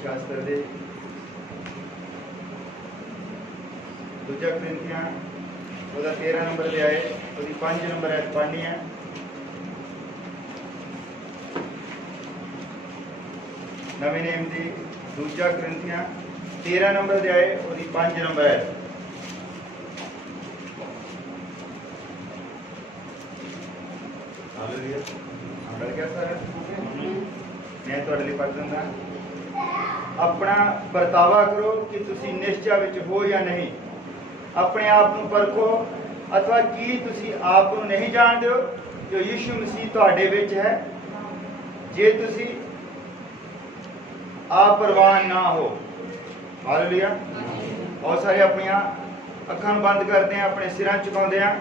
शास्त्र दे दूजा ग्रंथियां 13 नंबर दे आए 5 नंबर है पढ़नी है। नवे नेम दी दूजा ग्रंथियां 13 नंबर दे आए 5 नंबर है। मैं तुहाडे लई पढ़ दूंगा। अपना बर्तावा करो कि तुसी निश्चा विच हो या नहीं। अपने आप को परखो अथवा की तुसी आप को नहीं जानते हो जो यीशु मसीह तुहाडे विच है। जे तुसी अपरवान ना हो। हालेलुया। बहुत सारे अपनी अखां बंद करते हैं, अपने सिरां झुकाउंदे हैं।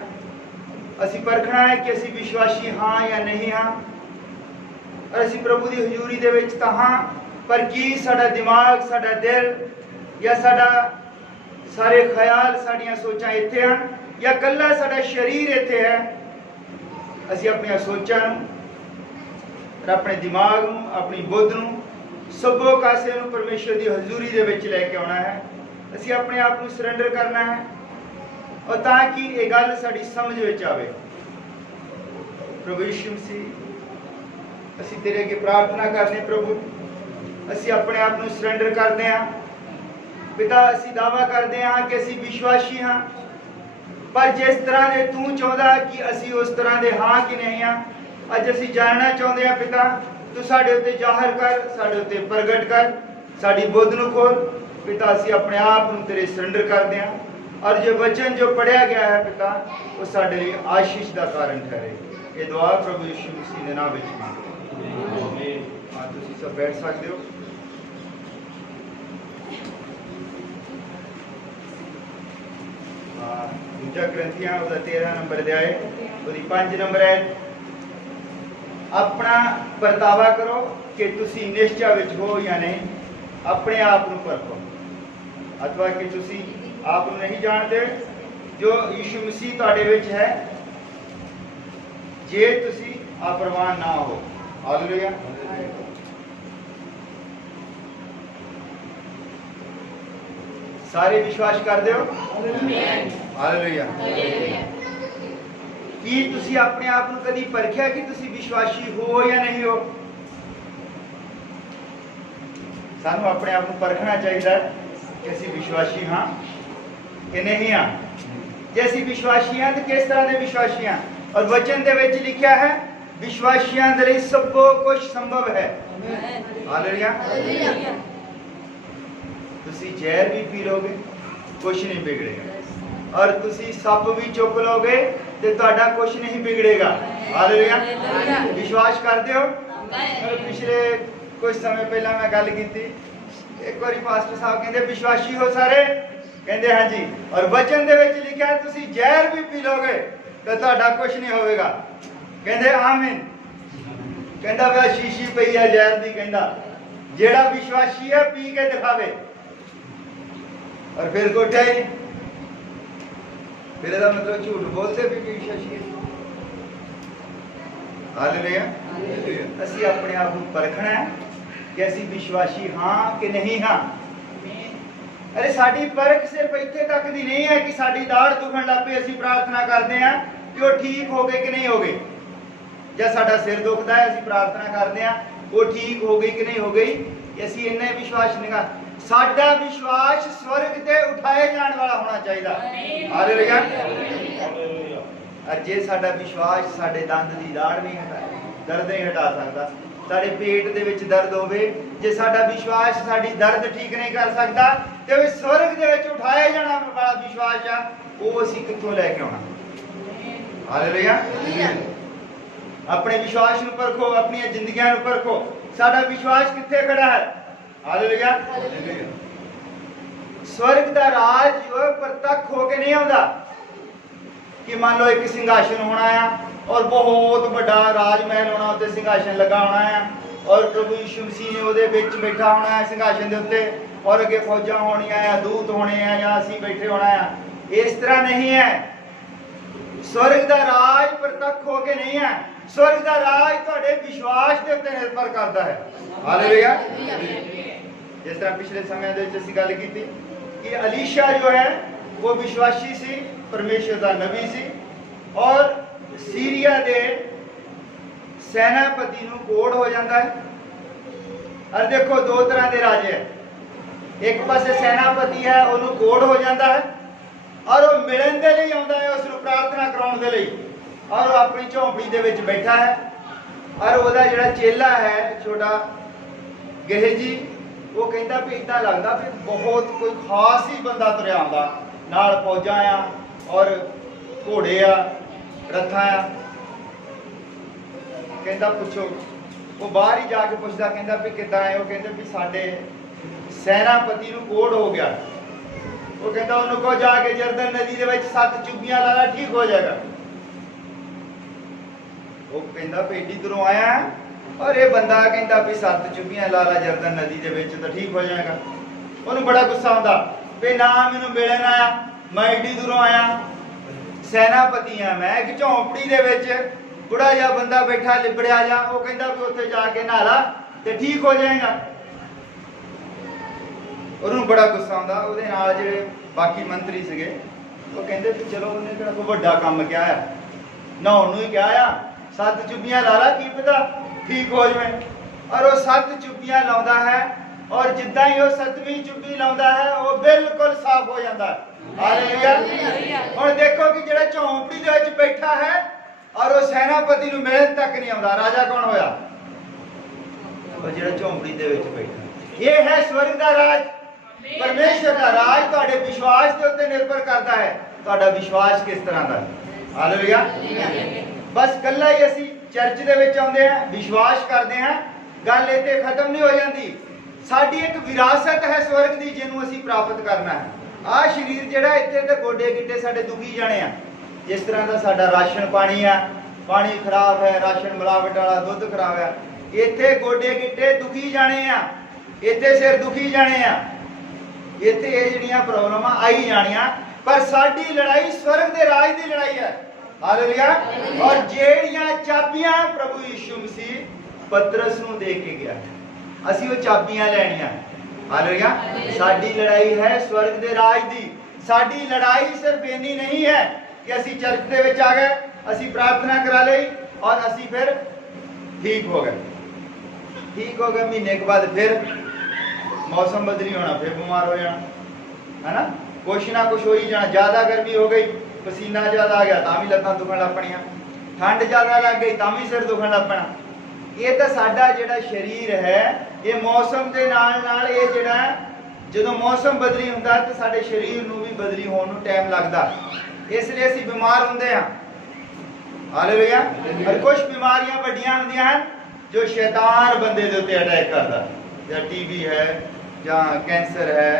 असी परखना है कि असी विश्वासी हाँ या नहीं हाँ, और असी प्रभु की हजूरी दे विच तां हाँ, पर की साडा दिमाग, साडा दिल या साडा सारे ख्याल, साड़ियां सोचां इत्थे हैं या कल्ला साडा शरीर इत्थे है। असी अपनी सोचां नूं, अपने दिमाग नूं, अपनी बुद्ध नूं सबो कासे नूं परमेश्वर की हजूरी दे विच लैके आउणा है। असी अपने आप नूं सरेंडर करना है और ताकि ये गल साडी समझ विच आवे। प्रभु यीशु मसीह असी तेरे अगे प्रार्थना करने प्रभु, असी अपने आप नूं सरेंडर करते हैं। पिता असी दावा करते हैं कि असी विश्वासी हाँ, पर जिस तरह ने तू चाहता कि असी उस तरह के हाँ कि नहीं हाँ, अज असी जानना चाहते हैं। पिता तू साडे उत्ते जाहिर कर, साडे उत्ते प्रगट कर, साडी बुद्ध नूं खोल। पिता असी अपने आप नूं तेरे सरेंडर करते हैं और जो वचन जो पढ़िया गया है पिता वो साडे लिए आशीष का कारण ठहरे। ये दुआ प्रभु यीशु मसीह के नाम विच मांगते हैं। तुसीं सब बैठ सकते हो। दूजा ग्रंथियां 13 नंबर दे आए 5 नंबर है। अपना बर्तावा करो कि तुसी निश्चा विच हो या नहीं। अपने आप नूं परखो अथवा कि तुसी आप नहीं जानते जो यीशु मसीह तुहाडे विच है, जे तुसी अपरवान ना हो। हालेलुया। सारे विश्वास करते हो? हालेलुया। की तुसी अपने आप को कदी परखिया कि तुसी विश्वासी हो या नहीं हो? सानू अपने आप को परखना चाहिए कि असी विश्वासी हाँ कि नहीं हाँ। जे असी विश्वासी हाँ तो किस तरह के विश्वासी हाँ? और वचन दे विच लिखा है विश्वासियों दे लई सब कुछ संभव है। हालेलुया। तुसी जहर भी पी लोगे कुछ नहीं बिगड़ेगा, और तुसी सप भी चुक लोगे तो तुहाडा कुछ नहीं बिगड़ेगा। हालेलुया। विश्वास करते हो? पिछले कुछ समय पहला मैं गल की, एक बार पास्टर साहब कहते विश्वासी हो सारे, कहते हाँ जी, और वचन दे विच लिखा तुसी जहर भी पी लोगे तो तुहाडा कुछ नहीं होगा। कहते आमीन। कहता वे शीशी पई है जहर दी, कहता जेड़ा विश्वासी है पी के दिखावे, और फिर कोठा ही नहीं। फिर इसका मतलब झूठ बोलते भी विश्वासी है। हालेलुया। असी अपने आप को परखना है कि असी विश्वासी हाँ कि नहीं हाँ। अरे साडी परख सिर्फ इत्थे तक दी नहीं है कि साडी दाढ़ दुखण लग पई असी प्रार्थना करते हैं कि वो ठीक हो गए कि नहीं हो गए, या साडा सिर दुखदा है असी प्रार्थना करते हैं वो ठीक हो गई कि नहीं हो गई। असी इन्ने विश्वास नहीं कर, साडा विश्वास स्वर्ग ते उठाए जाने वाला होना चाहिए। हालेलुया। और जे साडा विश्वास साडे दंद दी दाढ़ नहीं हटा, दर्द नहीं हटा सकता, साडे पेट दे विच दर्द होवे, जे साडा विश्वास साडी दर्द ठीक नहीं कर सकता ते स्वर्ग दे विच उठाए जाने वाला विश्वास आ वो असी कित्थों लैके आउणा। हालेलुया। अपने विश्वास नूं परखो, अपनी जिंदगियां नूं परखो, साडा विश्वास कित्थे खड़ा है। हालेलुया। स्वर्ग दा राज जो प्रत्यक्ष होके नहीं आउंदा कि मान लो एक सिंहासन होना है और बहुत बड़ा राजमहल होना, उत्ते सिंहासन लगा होना है और प्रभु यीशु मसीह ने ਉਹਦੇ ਵਿੱਚ ਬੈਠਾ ਹੋਣਾ ਹੈ ਸਿੰਘਾਸਨ ਦੇ ਉੱਤੇ और अगे फौजा होनियां या दूत होने हैं या असी बैठे होना है। इस तरह नहीं है। स्वर्ग का राज प्रतख हो के नहीं है। स्वर्ग का राज ਤੁਹਾਡੇ विश्वास के उत्ते निर्भर करता है। हालेलुया। जिस तरह पिछले समय ਦੇ ਵਿੱਚ ਅਸੀਂ ਗੱਲ ਕੀਤੀ कि अलीशा जो है वो विश्वासी सी, परमेश्वर का नबी सी और सीरिया के सेनापति ਨੂੰ कोड़ हो जाता है। और देखो दो तरह के राजे है। एक पासे सेनापति है ਉਹਨੂੰ कोड़ हो जाता है और वो मिलन के लिए आता है, उसको प्रार्थना कराने के लिए, और अपनी झोंपड़ी के विच बैठा है। और वह जो चेला है छोटा गेहजी, वो कहता भी इतना लगता भी बहुत कोई खास ही बंदा तुरया आंदा, नाल फौजा आ और घोड़े आ रथा आ। कहता पुछो, वो बाहर ही जाके पुछदा, कहता भी किदा है। वो कहते भी साडे सेनापति नूं कोड़ हो गया। वो कहता उन्होंने कहो जाके जरदन नदी दे विच 7 चुब्बियां ला ला, ठीक हो जाएगा। वो कहता भी एडी दूरों आया है और ये बंदा कहता भी 7 चुब्बियां ला ला जरदन नदी दे विच तो ठीक हो जाएगा। उन्होंने बड़ा गुस्सा आंदा भी ना मैनूं मिलन आया, मैं एडी दूरों आया, सेनापति हां मैं, एक झोंपड़ी दे विच बुढ़ा जिहा बंदा बैठा लिबड़िया जा। वो कहता भी उत्थे जाके नहा ला ते ठीक हो जाएगा। उन्होंने बड़ा गुस्सा आंदा। ਉਹਦੇ ਨਾਲ ਜਿਹੜੇ बाकी मंत्री ਸੀਗੇ ਉਹ ਕਹਿੰਦੇ ਵੀ ਚਲੋ ਉਹਨੇ ਕਿਹੜਾ ਕੋਈ ਵੱਡਾ ਕੰਮ ਕਿਹਾ ਆ, ਨਹਾਉਣ ਨੂੰ ਹੀ ਕਿਹਾ ਆ, 7 ਚੁੱਬੀਆਂ ਲਾ ਲਾ, ਕੀ ਪਤਾ ਠੀਕ ਹੋ ਜਾਵੇ। और वो 7 ਚੁੱਬੀਆਂ ਲਾਉਂਦਾ है और जिद्दां ही वो 7वीं ਚੁੱਬੀ ਲਾਉਂਦਾ है वो बिल्कुल साफ हो जाता है। हालेलुया। ਹੁਣ देखो कि ਜਿਹੜਾ ਝੌਂਪੜੀ ਦੇ ਵਿੱਚ ਬੈਠਾ है और वो सेनापति ਨੂੰ ਮਿਲਣ तक नहीं ਆਉਂਦਾ। राजा कौन होया? ਉਹ ਜਿਹੜਾ ਝੌਂਪੜੀ ਦੇ ਵਿੱਚ बैठा। ये है स्वर्ग का राज। परमेश्वर का राज ਤੁਹਾਡੇ विश्वास के उत्ते निर्भर करता है। ਤੁਹਾਡਾ विश्वास किस तरह का है। हालेलुया। बस कल्ला ही ਅਸੀਂ चर्च ਦੇ ਵਿੱਚ ਆਉਂਦੇ ਹਾਂ, विश्वास करते हैं, ਗੱਲ ਇੱਥੇ खत्म नहीं हो जाती। ਸਾਡੀ ਇੱਕ ਵਿਰਾਸਤ ਹੈ स्वर्ग ਦੀ ਜਿਹਨੂੰ ਅਸੀਂ ਪ੍ਰਾਪਤ ਕਰਨਾ ਹੈ। ਆਹ ਸਰੀਰ ਜਿਹੜਾ ਇੱਥੇ ਤੇ ਗੋਡੇ ਗਿੱਟੇ ਸਾਡੇ ਦੁਖੀ ਜਾਣੇ ਆ। ਜਿਸ ਤਰ੍ਹਾਂ ਦਾ ਸਾਡਾ ਰਾਸ਼ਨ ਪਾਣੀ ਆ, ਪਾਣੀ ਖਰਾਬ ਹੈ, ਰਾਸ਼ਨ ਮਿਲਾਵਟ ਵਾਲਾ, ਦੁੱਧ ਖਰਾਬ ਹੈ, ਇੱਥੇ ਗੋਡੇ ਗਿੱਟੇ ਦੁਖੀ ਜਾਣੇ ਆ, ਇੱਥੇ ਸਿਰ ਦੁਖੀ ਜਾਣੇ ਆ, ਇੱਥੇ ਇਹ ਜਿਹੜੀਆਂ ਪ੍ਰੋਬਲਮਾਂ ਆਈ ਜਾਣੀਆਂ। ਪਰ ਸਾਡੀ ਲੜਾਈ स्वर्ग ਦੇ ਰਾਜ ਦੀ ਲੜਾਈ ਹੈ। ਹਾਲੇਲੂਇਆ। ਔਰ ਜਿਹੜੀਆਂ ਚਾਬੀਆਂ ਪ੍ਰਭੂ ਯੀਸ਼ੂ ਮਸੀਹ ਪਤਰਸ ਨੂੰ ਦੇ ਕੇ ਗਿਆ, ਅਸੀਂ ਉਹ ਚਾਬੀਆਂ ਲੈਣੀਆਂ। ਹਾਲੇਲੂਇਆ। ਸਾਡੀ ਲੜਾਈ ਹੈ स्वर्ग ਦੇ ਰਾਜ ਦੀ। ਸਾਡੀ ਲੜਾਈ ਸਿਰਫ ਇੰਨੀ ਨਹੀਂ ਹੈ ਕਿ ਅਸੀਂ ਚਰਚ ਦੇ ਵਿੱਚ ਆ ਗਏ, ਅਸੀਂ ਪ੍ਰਾਰਥਨਾ ਕਰਾ ਲਈ और ਅਸੀਂ ਫਿਰ ਠੀਕ ਹੋ ਗਏ। ठीक हो गए, महीने के बाद फिर मौसम बदली होना, फिर बीमार हो जाना, है ना, कुछ ना कुछ हो ही जाना। ज़्यादा गर्मी हो गई, पसीना ज़्यादा आ गया, तां भी लत्तां दुखण लग पणियां, ठंड ज़्यादा लग गई, तां भी सिर दुखण लग पैना। ये तो साडा जिहड़ा शरीर है, ये मौसम के नाल नाल ये जिहड़ा जदों मौसम बदली हुंदा तो साडे शरीर नूं भी बदली होण नूं टाइम लगदा, इसलिए असीं बीमार हुंदे हां। हालेलुया। और कुछ बीमारियां वड्डियां हुंदियां हन जो शैतान बंदे दे उत्ते अटैक करदा, या टीबी है, या कैंसर है,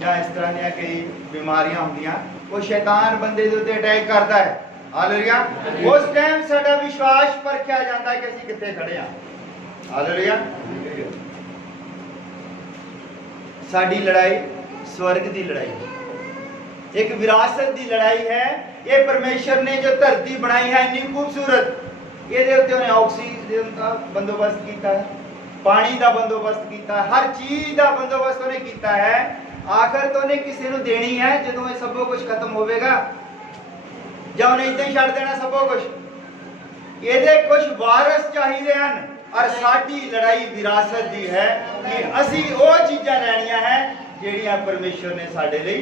या इस तरह दी कई बीमारियां हुंदियां, वो शैतान बंदे दे उत्ते अटैक करदा है। हालेलुया। उस टाइम साडा विश्वास परखिया जांदा है कि असीं कित्थे खड़े हां। हालेलुया। साडी लड़ाई स्वर्ग दी लड़ाई है, एक विरासत दी लड़ाई है। ये परमेश्वर ने जो धरती बनाई है इतनी खूबसूरत, ये उन्हें ऑक्सीजन का बंदोबस्त किया है, पानी का बंदोबस्त किया है, हर चीज का बंदोबस्त उन्हें किया है। आखिर तो उन्हें किसी को देनी है जो ये सब कुछ खत्म होगा, या उन्हें इतना ही छड़ देना सब कुछ। ये कुछ वारस चाहिए हैं और साडी लड़ाई विरासत की है कि असी वो चीज़ां लैनियां हैं जिहड़ियां परमेश्वर ने साडे लई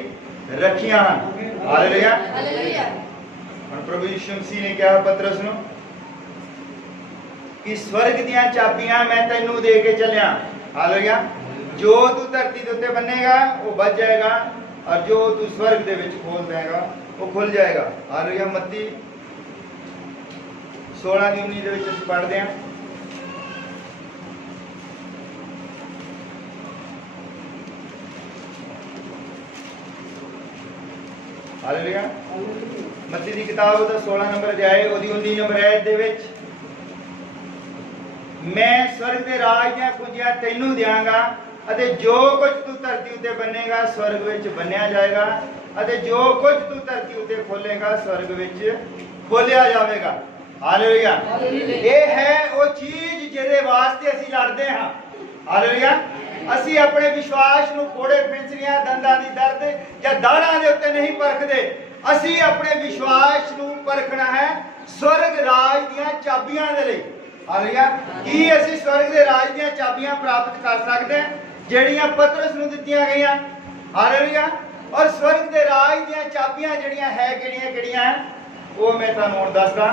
रखियां हैं। हालेलुया। हुण प्रभु यीशु मसीह ने कहा पतरस नूं कि स्वर्ग दियां चाबियां मैं तैनू दे के चलिया। हालेलुया। जो तू धरती के उत्ते बनेगा वो बच जाएगा और जो तू स्वर्ग दे विच खोल देगा वो खुल जाएगा। हालेलुया। मत्ती 16:19 दे विच असीं पढ़दे हां। हालेलुया। मत्ती दी किताब दा 16 नंबर अध्याय ओदी 19 नंबर आयत दे विच मैं स्वर्ग के राज ਦੀਆਂ ਕੁੰਜੀਆਂ ਤੈਨੂੰ ਦਿਆਂਗਾ ਅਤੇ ਜੋ ਕੁਝ ਤੂੰ ਧਰਤੀ ਉੱਤੇ ਬੰਨੇਗਾ स्वर्ग ਵਿੱਚ ਬੰਨਿਆ ਜਾਏਗਾ ਅਤੇ ਜੋ ਕੁਝ ਤੂੰ ਧਰਤੀ ਉੱਤੇ ਖੋਲੇਗਾ स्वर्ग ਵਿੱਚ ਖੋਲਿਆ ਜਾਵੇਗਾ। ਹਾਲੇਲੂਇਆ। ਇਹ ਹੈ ਉਹ ਚੀਜ਼ ਜਿਹਦੇ ਵਾਸਤੇ ਅਸੀਂ ਲੜਦੇ ਹਾਂ। ਹਾਲੇਲੂਇਆ। ਅਸੀਂ ਆਪਣੇ ਵਿਸ਼ਵਾਸ ਨੂੰ ਕੋੜੇ ਫਿੰਸਰੀਆਂ ਦੰਦਾਂ ਦੀ ਦਰਦ ਜਾਂ ਦਾੜਾਂ ਦੇ ਉੱਤੇ ਨਹੀਂ ਪਰਖਦੇ। ਅਸੀਂ ਆਪਣੇ ਵਿਸ਼ਵਾਸ ਨੂੰ ਪਰਖਣਾ ਹੈ स्वर्ग ਰਾਜ ਦੀਆਂ ਚਾਬੀਆਂ ਦੇ ਲਈ। ਹਾਲੇਲੂਇਆ। ਕੀ ਅਸੀਂ स्वर्ग ਦੇ ਰਾਜ ਦੀਆਂ ਚਾਬੀਆਂ ਪ੍ਰਾਪਤ ਕਰ ਸਕਦੇ ਹਾਂ ਜਿਹੜੀਆਂ ਪਤਰਸ ਨੂੰ ਦਿੱਤੀਆਂ ਗਈਆਂ। ਹਾਲੇਲੂਇਆ। ਔਰ स्वर्ग ਦੇ ਰਾਜ ਦੀਆਂ ਚਾਬੀਆਂ ਜਿਹੜੀਆਂ ਹੈ ਕਿਹੜੀਆਂ ਉਹ ਮੈਂ ਤੁਹਾਨੂੰ ਹੁਣ ਦੱਸਦਾ।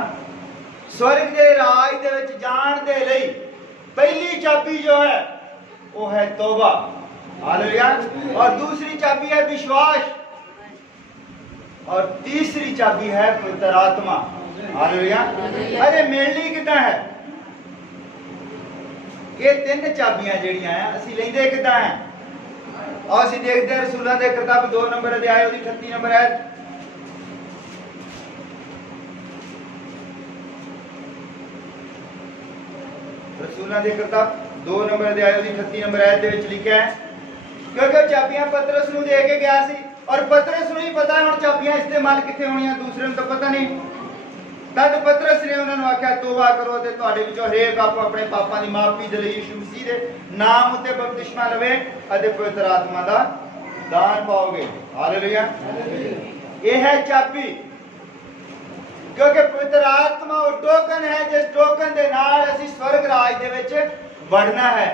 स्वर्ग ਦੇ ਰਾਜ ਦੇ ਵਿੱਚ ਜਾਣ ਦੇ ਲਈ ਪਹਿਲੀ ਚਾਬੀ ਜੋ ਹੈ वो है तौबा। हालेलुया। और दूसरी चाबी है विश्वास और तीसरी चाबी है पवित्र आत्मा। हालेलुया। अरे मेनली कितना है ये तीन चाबियां जड़ियां हैं असि लेंदे कितना है और असि देखते हैं रसूलों के किताब 2 नंबर अध्याय उसकी 38 नंबर है। रसूलों की किताब 2 नंबर अध्याय उसकी 38 नंबर आयत ਦੇ ਵਿੱਚ ਲਿਖਿਆ ਹੈ क्योंकि ਚਾਬੀਆਂ ਪਤਰਸ ਨੂੰ ਦੇ ਕੇ ਗਿਆ ਸੀ और पतरस ਨੂੰ ਹੀ ਪਤਾ ਹੁਣ ਚਾਬੀਆਂ ਇਸਤੇਮਾਲ ਕਿੱਥੇ ਹੋਣੀਆਂ ਦੂਸਰੇ ਨੂੰ ਤਾਂ ਪਤਾ ਨਹੀਂ। ਤਦ ਪਤਰਸ ਨੇ ਉਹਨਾਂ ਨੂੰ ਆਖਿਆ ਤੋਬਾ ਕਰੋ ਤੇ ਤੁਹਾਡੇ ਵਿੱਚੋਂ ਹਰੇਕ ਆਪੋ ਆਪਣੇ ਪਾਪਾਂ ਦੀ ਮਾਫੀ ਦੇ ਲਈ ਯਿਸੂ ਮਸੀਹ ਦੇ ਨਾਮ ਉੱਤੇ ਬਪਤਿਸਮਾ ਲਵੇ ਅਤੇ ਪਵਿੱਤਰ ਆਤਮਾ ਦਾ ਦਾਨ ਪਾਓਗੇ। ਹਾਲੇਲੂਇਆ। ਇਹ ਹੈ ਚਾਬੀ क्योंकि पवित्र आत्मा वो टोकन है जिस टोकन के नाल असी स्वर्ग राज दे विच वड़ना है।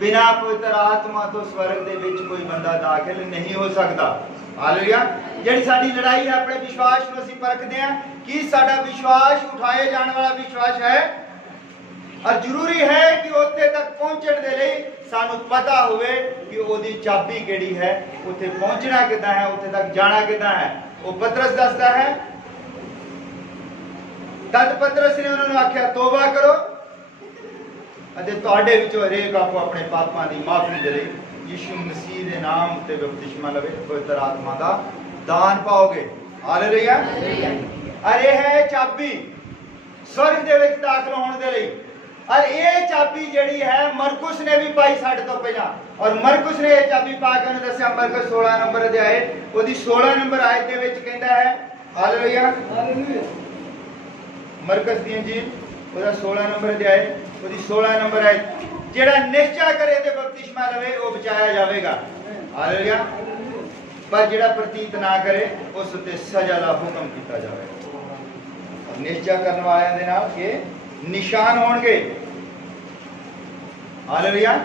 बिना पवित्र आत्मा तो स्वर्ग दे विच कोई बंदा दाखिल नहीं हो सकता। हालेलुया। जिहड़ी साडी लड़ाई है अपने विश्वास नूं असी परखदे हां कि साडा विश्वास उठाए जाने वाला विश्वास है और जरूरी है कि उत्थे तक पहुंचण दे लई सानू पता होवे कि ओदी चाबी किहड़ी है उत्थे पहुंचना किदां है उत्थे तक जाना किदां है। वो पतरस दसदा है तद पतरस ने उन्होंने आख्या तौबा करो ਅਤੇ ਤੁਹਾਡੇ ਵਿੱਚੋਂ ਹਰੇਕ ਆਪੋ ਆਪਣੇ ਪਾਪਾਂ ਦੀ ਮਾਫੀ ਦੇ ਲਈ ਯਿਸੂ ਮਸੀਹ ਦੇ ਨਾਮ ਉੱਤੇ ਬਪਤਿਸਮਾ ਲਵੇ ਪਵਿੱਤਰ ਆਤਮਾ ਦਾ ਦਾਨ ਪਾਓਗੇ। ਹਾਲੇਲੂਇਆ। ਅਰੇ ਹੈ ਚਾਬੀ स्वर्ग ਦੇ ਵਿੱਚ ਦਾਖਲ ਹੋਣ ਦੇ ਲਈ और ਇਹ ਚਾਬੀ ਜਿਹੜੀ ਹੈ ਮਰਕੁਸ ਨੇ ਵੀ ਪਾਈ ਸਾਡੇ ਤੋਂ ਪਹਿਲਾਂ और ਮਰਕੁਸ ਨੇ ਇਹ ਚਾਬੀ ਪਾ ਕੇ ਉਹਨੇ ਦੱਸਿਆ ਮਰਕੁਸ 16 ਨੰਬਰ ਅਧਿਆਏ ਉਹਦੀ 16 ਨੰਬਰ ਆਇਤ ਦੇ ਵਿੱਚ ਕਹਿੰਦਾ ਹੈ ਹਾਲੇਲੂਇਆ। मरकस दी इंजील ਉਹਦਾ 16 ਨੰਬਰ ਅਧਿਆਇ ਉਹਦੀ 16 ਨੰਬਰ ਹੈ ਜਿਹੜਾ ਨਿਸ਼ਚਾ ਕਰੇ ਤੇ ਬਪਤਿਸਮਾ ਲਵੇ ਉਹ ਬਚਾਇਆ ਜਾਵੇਗਾ। ਹਾਲੇਲੂਇਆ। ਪਰ ਜਿਹੜਾ ਪ੍ਰਤੀਤ ਨਾ ਕਰੇ ਉਸ ਉੱਤੇ ਸਜ਼ਾ ਦਾ ਹੁਕਮ ਕੀਤਾ ਜਾਵੇਗਾ। ਨਿਸ਼ਚਾ ਕਰਨ ਵਾਲਿਆਂ ਦੇ ਨਾਲ ਇਹ ਨਿਸ਼ਾਨ ਹੋਣਗੇ। ਹਾਲੇਲੂਇਆ।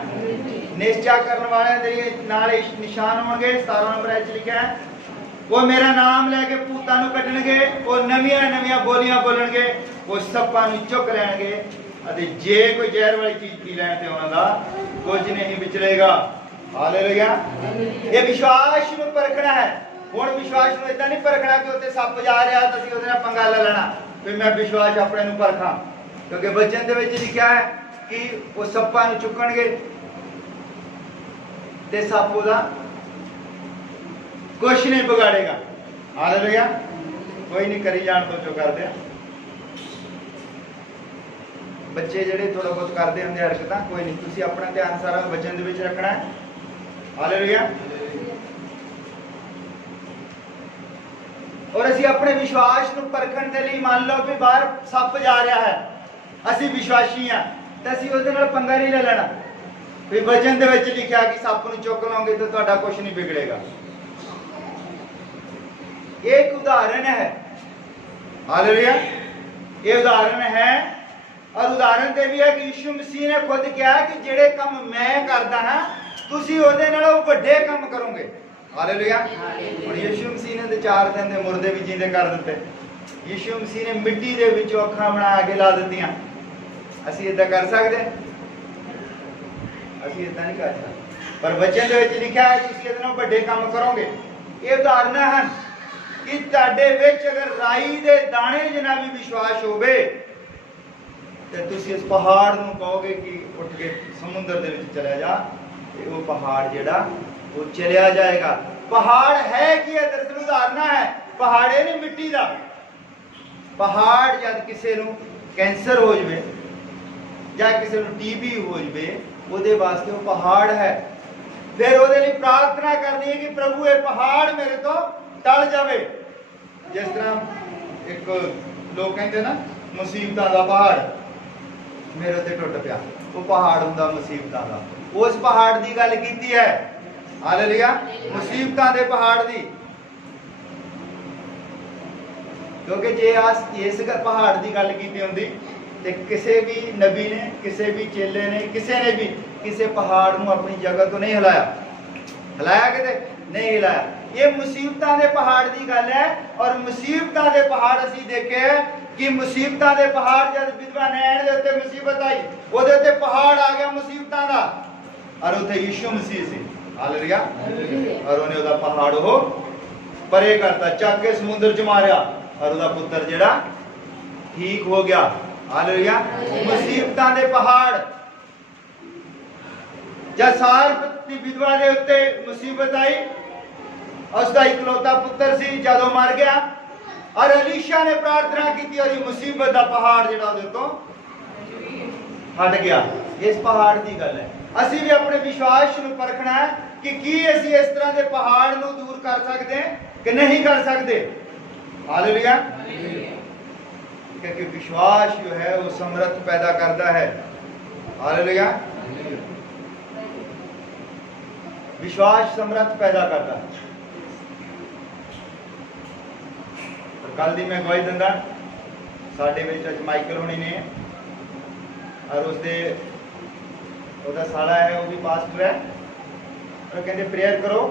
ਨਿਸ਼ਚਾ ਕਰਨ ਵਾਲਿਆਂ ਦੇ ਨਾਲ ਇਹ ਨਿਸ਼ਾਨ ਹੋਣਗੇ। 17 ਨੰਬਰ ਵਿੱਚ ਲਿਖਿਆ ਹੈ वो मेरा नाम लैके भूतां नूं कड्डणगे वो नवीं नवीं बोलियां बोलणगे वो सप्पां नूं चुक लैणगे अते जे कोई जहर वाली चीज पी लैण ते उन्हां दा कुछ नहीं विचलेगा। हालेलुया। ये विश्वास नूं परखना है। हुण विश्वास नूं इदां नहीं परखना कि उत्ते सप्प जा रहा तां असीं उहदे नाल पंगा ले लेना भी मैं विश्वास अपने नूं परखां क्योंकि वचन दे विच लिखिया है कि वो सप्पां नूं चुकणगे ते सप्प उहदा कुछ नहीं बिगाड़ेगा। हालेलुया। कोई नहीं करी जान तो जो करते बच्चे जेडे थोड़ा बहुत करते होंगे हरकत कोई नहीं तुसी अपना ध्यान सारा वचन दे विच रखना है। हालेलुया। और असी अपने विश्वास नूं परखण दे लई मान लो भी बाहर सप्प जा रहा है असी विश्वासी हां ते असी उसदे नाल पंगा नहीं ले लेना भी वचन दे विच लिखिया कि सप्प नूं चुक लओगे तो तुहाडा कुछ नहीं बिगड़ेगा। एक उदाहरण है। हालेलुया। ये उदाहरण है और उदाहरण ते भी है कि यीशु मसीह ने खुद कहा कि जेड़े काम मैं करदा हां तुसी ओदे नालों वड्डे काम करोगे। हालेलुया। और यीशु मसीह ने 4 दिन दे मुर्दे भी जींदे कर दिते। यीशु मसीह ने मिट्टी दे विचों अखां बना के ला दित्तियां। असीं इदां कर सकदे? असीं इदां नहीं कर सकदे पर वचन दे विच लिखिया है तुसी इहदे नालों वड्डे काम करोगे। ये उदाहरण है कि ਤੁਹਾਡੇ ਵਿੱਚ अगर राई दे दाने जिन्ना भी विश्वास होवे ते तुसी इस पहाड़ नूं कहोगे कि उठ के समुद्र दे विच चला जा ते वो पहाड़ जेड़ा वो चलिया जाएगा। पहाड़ है कि दरअसल उदाहरण है पहाड़े नहीं मिट्टी दा। पहाड़ जद किसी नूं कैंसर हो जाए ਜਾਂ ਕਿਸੇ ਨੂੰ ਟੀਬੀ ਹੋ ਜਵੇ, ਉਹਦੇ ਵਾਸਤੇ ਉਹ ਪਹਾੜ ਹੈ। ਫਿਰ ਉਹਦੇ ਲਈ ਪ੍ਰਾਰਥਨਾ ਕਰਨੀ ਹੈ ਕਿ ਪ੍ਰਭੂ ਇਹ ਪਹਾੜ ਮੇਰੇ ਤੋਂ ਟਲ ਜਾਵੇ। ਜਿਸ ਤਰ੍ਹਾਂ ਇੱਕ ਲੋਕ ਕਹਿੰਦੇ ਨਾ ਮੁਸੀਬਤਾਂ ਦਾ ਪਹਾੜ ਮੇਰੇ ਤੇ ਟੁੱਟ ਪਿਆ, ਉਹ ਪਹਾੜ ਹੁੰਦਾ ਮੁਸੀਬਤਾਂ ਦਾ। ਉਸ ਪਹਾੜ ਦੀ ਗੱਲ ਕੀਤੀ ਹੈ, ਹਾਲੇਲੂਇਆ, ਮੁਸੀਬਤਾਂ ਦੇ ਪਹਾੜ ਦੀ। ਕਿਉਂਕਿ ਜੇ ਇਸ ਪਹਾੜ ਦੀ ਗੱਲ ਕੀਤੀ ਹੁੰਦੀ ਤੇ ਕਿਸੇ ਵੀ ਨਬੀ ਨੇ, ਕਿਸੇ ਵੀ ਚੇਲੇ ਨੇ, ਕਿਸੇ ਨੇ ਵੀ ਕਿਸੇ ਪਹਾੜ ਨੂੰ ਆਪਣੀ ਜਗ੍ਹਾ ਤੋਂ ਨਹੀਂ ਹਿਲਾਇਆ। ਹਿਲਾਇਆ ਕਿਤੇ ਨਹੀਂ ਹਿਲਾਇਆ। ਇਹ ਮੁਸੀਬਤਾਂ ਦੇ ਪਹਾੜ ਦੀ ਗੱਲ ਹੈ। ਔਰ ਮੁਸੀਬਤਾਂ ਦੇ ਪਹਾੜ ਅਸੀਂ ਦੇਖੇ ਕਿ ਮੁਸੀਬਤਾਂ ਦੇ ਪਹਾੜ ਜਦ ਵਿਧਵਾ ਨੈਣ ਦੇ ਉੱਤੇ ਮੁਸੀਬਤ ਆਈ, ਉਹਦੇ ਉੱਤੇ ਪਹਾੜ ਆ ਗਿਆ ਮੁਸੀਬਤਾਂ ਦਾ, ਔਰ ਉੱਥੇ ਯਿਸੂ ਮਸੀਹ ਸੀ, ਹਾਲੇਲੂਇਆ। ਔਰ ਉਹਨੇ ਉਹਦਾ ਪਹਾੜ ਉਹ ਪਰੇ ਕਰਤਾ, ਚੱਕ ਕੇ ਸਮੁੰਦਰ 'ਚ ਮਾਰਿਆ, ਔਰ ਉਹਦਾ ਪੁੱਤਰ ਜਿਹੜਾ ਠੀਕ ਹੋ ਗਿਆ, ਹਾਲੇਲੂਇਆ। ਮੁਸੀਬਤਾਂ ਦੇ ਪਹਾੜ। ਜਦ ਸਾਰਪਤੀ ਵਿਧਵਾ ਦੇ ਉੱਤੇ ਮੁਸੀਬਤ ਆਈ, ਉਸਦਾ ਇਕਲੌਤਾ ਪੁੱਤਰ ਸੀ, ਜਦੋਂ ਮਰ ਗਿਆ, ਔਰ ਅਲੀਸ਼ਾ ਨੇ ਪ੍ਰਾਰਥਨਾ ਕੀਤੀ ਔਰ ਇਹ ਮੁਸੀਬਤ ਦਾ ਪਹਾੜ ਜਿਹੜਾ ਉਹਦੇ ਤੋਂ ਹਟ ਗਿਆ। ਇਸ ਪਹਾੜ ਦੀ ਗੱਲ ਹੈ। ਅਸੀਂ ਵੀ ਆਪਣੇ ਵਿਸ਼ਵਾਸ ਨੂੰ ਪਰਖਣਾ ਹੈ ਕਿ ਕੀ ਅਸੀਂ ਇਸ ਤਰ੍ਹਾਂ ਦੇ ਪਹਾੜ ਨੂੰ ਦੂਰ ਕਰ ਸਕਦੇ ਕਿ ਨਹੀਂ ਕਰ ਸਕਦੇ, ਹਾਲੇਲੂਇਆ। क्योंकि विश्वास जो है वो समर्थ पैदा करता है, हालेलुया। विश्वास समर्थ पैदा करता है। कल दी मैं गवाही दिंदा, साडे विच अज माइकल होनी ने और उसदे ओदा साला है, वो भी पास्टर है, और कहते प्रेयर करो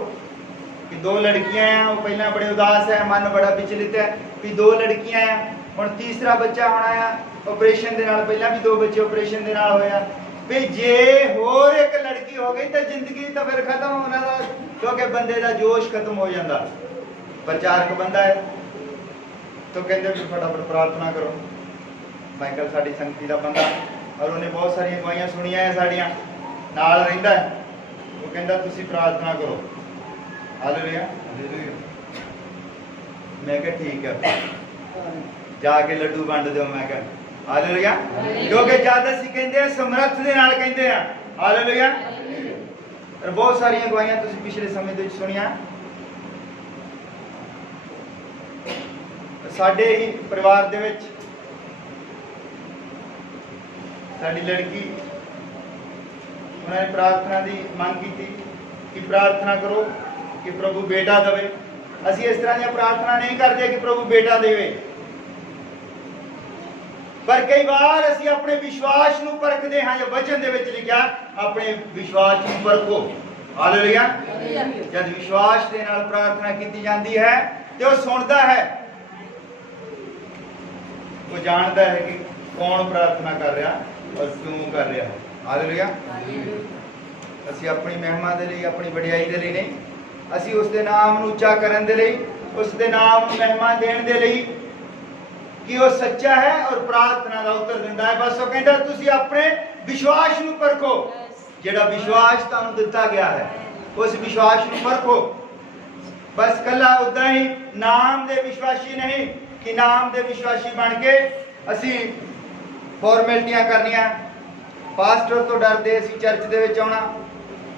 कि 2 लड़कियां हैं, वो पहला बड़े उदास है, मन बड़ा विचलित है कि 2 लड़कियां हैं, ਹੁਣ ਤੀਸਰਾ ਬੱਚਾ ਹੋਣਾ ਆ ਆਪਰੇਸ਼ਨ ਦੇ ਨਾਲ। ਪਹਿਲਾਂ ਵੀ 2 ਬੱਚੇ ਆਪਰੇਸ਼ਨ ਦੇ ਨਾਲ ਹੋਇਆ। ਵੀ ਜੇ ਹੋਰ ਇੱਕ ਲੜਕੀ ਹੋ ਗਈ ਤਾਂ ਜ਼ਿੰਦਗੀ ਤਾਂ ਫਿਰ ਖਤਮ ਹੋਣਾ ਦਾ, ਕਿਉਂਕਿ ਬੰਦੇ ਦਾ ਜੋਸ਼ ਖਤਮ ਹੋ ਜਾਂਦਾ। ਪ੍ਰਚਾਰਕ ਬੰਦਾ ਹੈ ਤਾਂ ਕਹਿੰਦੇ ਵੀ ਫਟਾਫਟ ਪ੍ਰਾਰਥਨਾ ਕਰੋ। ਮਾਈਕਲ ਸਾਡੀ ਸੰਗਤੀ ਦਾ ਬੰਦਾ, ਔਰ ਉਹਨੇ ਬਹੁਤ ਸਾਰੀਆਂ ਗਵਾਹੀਆਂ ਸੁਣੀਆਂ ਹੈ, ਸਾਡੀਆਂ ਨਾਲ ਰਹਿੰਦਾ ਹੈ। ਉਹ ਕਹਿੰਦਾ ਤੁਸੀਂ ਪ੍ਰਾਰਥਨਾ ਕਰੋ, ਹਾਲੇਲੂਇਆ। ਮੈਂ ਕਿਹਾ ਠੀਕ ਹੈ, जाके लड्डू वंड दो। मैं कह हालेलुया, क्योंकि जद असीं कहंदे आ समर्थ दे नाल कहंदे आ, हालेलुया। और बहुत सारियां गवाहियां तुसीं पिछले समय दे विच सुनिया। साडे ही परिवार दे विच साडी लड़की, उन्होंने प्रार्थना दी मांग की कि प्रार्थना करो कि प्रभु बेटा देवे। असीं इस तरह दी प्रार्थना नहीं करते कि प्रभु बेटा देवे, पर कई बार असीं अपने विश्वास नूं परखदे हां। जो वचन दे विच लिखिआ अपने विश्वास नूं परखो, हालेलुया। जद विश्वास दे नाल प्रार्थना कीती जांदी है ते वो सुनदा है, वो जानदा है कि कौन प्रार्थना कर रहा और क्यों कर रहा है, हालेलुया। असीं अपनी महिमा दे लई, अपनी वडियाई दे लई नहीं, असीं उस दे नाम नूं उच्चा करन दे लई, उस दे नाम नूं महिमा देण दे लई कि वो सच्चा है और प्रार्थना का उत्तर दिंदा है। बस वो कहता तुसी अपने विश्वास नूं परखो, जिहड़ा विश्वास तुहानूं दिता गया है उस विश्वास नूं परखो। बस कला उदा ही नाम दे विश्वासी नहीं कि नाम दे विश्वासी बन के असी फॉर्मेलिटियां करनियां, पास्टर तो डरदे असी चर्च दे विच आउणा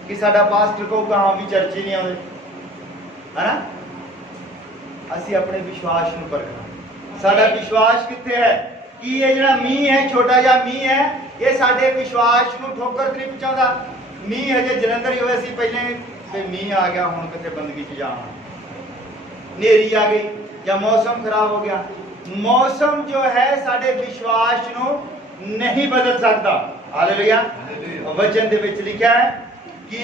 कि साडा पास्टर कहूगा हाँ भी चर्च ही नहीं आउंदे, है ना। असी अपने विश्वास नूं परखना। साडा विश्वास कित्थे है कि ये जिहड़ा मींह है, छोटा जिहा मींह है, ये साडे विश्वास नूं ठोकर नहीं पहुंचाउंदा। मींह हजे जलंधर ही होया सी पहले, ते मींह आ गया हुण किते बंदगी च जावां, नेरी आ गई या मौसम खराब हो गया। मौसम जो है साडे विश्वास नूं नहीं बदल सकता, हालेलुया। वचन दे विच लिखिआ है कि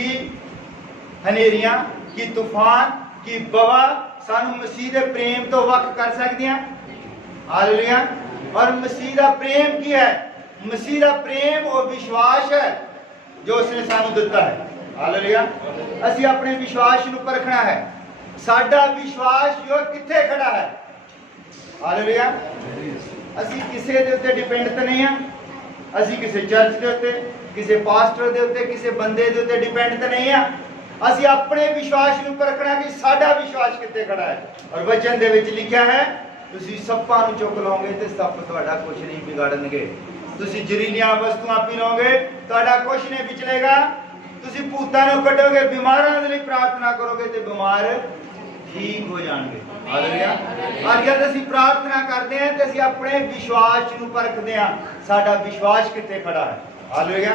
हनेरियां कि तूफान कि बवा सानू मसीह दे प्रेम तो वख कर सकदियां, हालेलुया। और मसीह दा प्रेम की है? मसीह दा प्रेम वो विश्वास है जो उसने सानू दिता है, हालेलुया। असी अपने विश्वास नूं परखना है, साडा विश्वास जो कित्थे खड़ा है, हालेलुया। असी किसी दे उत्ते डिपेंड तो नहीं है, असी किसी चर्च दे उत्ते, किसी पास्टर दे उत्ते, किसी बंदे दे उत्ते डिपेंड तो नहीं है। असी अपने विश्वास नूं परखना कि साडा विश्वास कित्थे खड़ा है। और वचन दे विच लिखिआ है तुसीं सप्पां नूं चुक लओगे ते सप्प तुहाडा कुछ नहीं बिगाड़नगे, ਤੁਸੀਂ ਜ਼ਹਿਰੀਲੀਆਂ ਵਸਤੂਆਂ ਪੀਓਗੇ ਤੁਹਾਡਾ ਕੁਛ ਨਹੀਂ ਵਿਚਲੇਗਾ। ਤੁਸੀਂ ਭੂਤਾਂ ਨੂੰ ਕੱਢੋਗੇ, ਬਿਮਾਰਾਂ ਦੇ ਲਈ ਪ੍ਰਾਰਥਨਾ ਕਰੋਗੇ ਤੇ ਬਿਮਾਰ ਠੀਕ ਹੋ ਜਾਣਗੇ। ਹਾਲੇਲੂਇਆ। ਅੱਜ ਜਦ ਅਸੀਂ ਪ੍ਰਾਰਥਨਾ ਕਰਦੇ ਹਾਂ ਤੇ ਅਸੀਂ ਆਪਣੇ ਵਿਸ਼ਵਾਸ ਨੂੰ ਪਰਖਦੇ ਹਾਂ, ਸਾਡਾ ਵਿਸ਼ਵਾਸ ਕਿੱਥੇ ਖੜਾ ਹੈ। ਹਾਲੇਲੂਇਆ।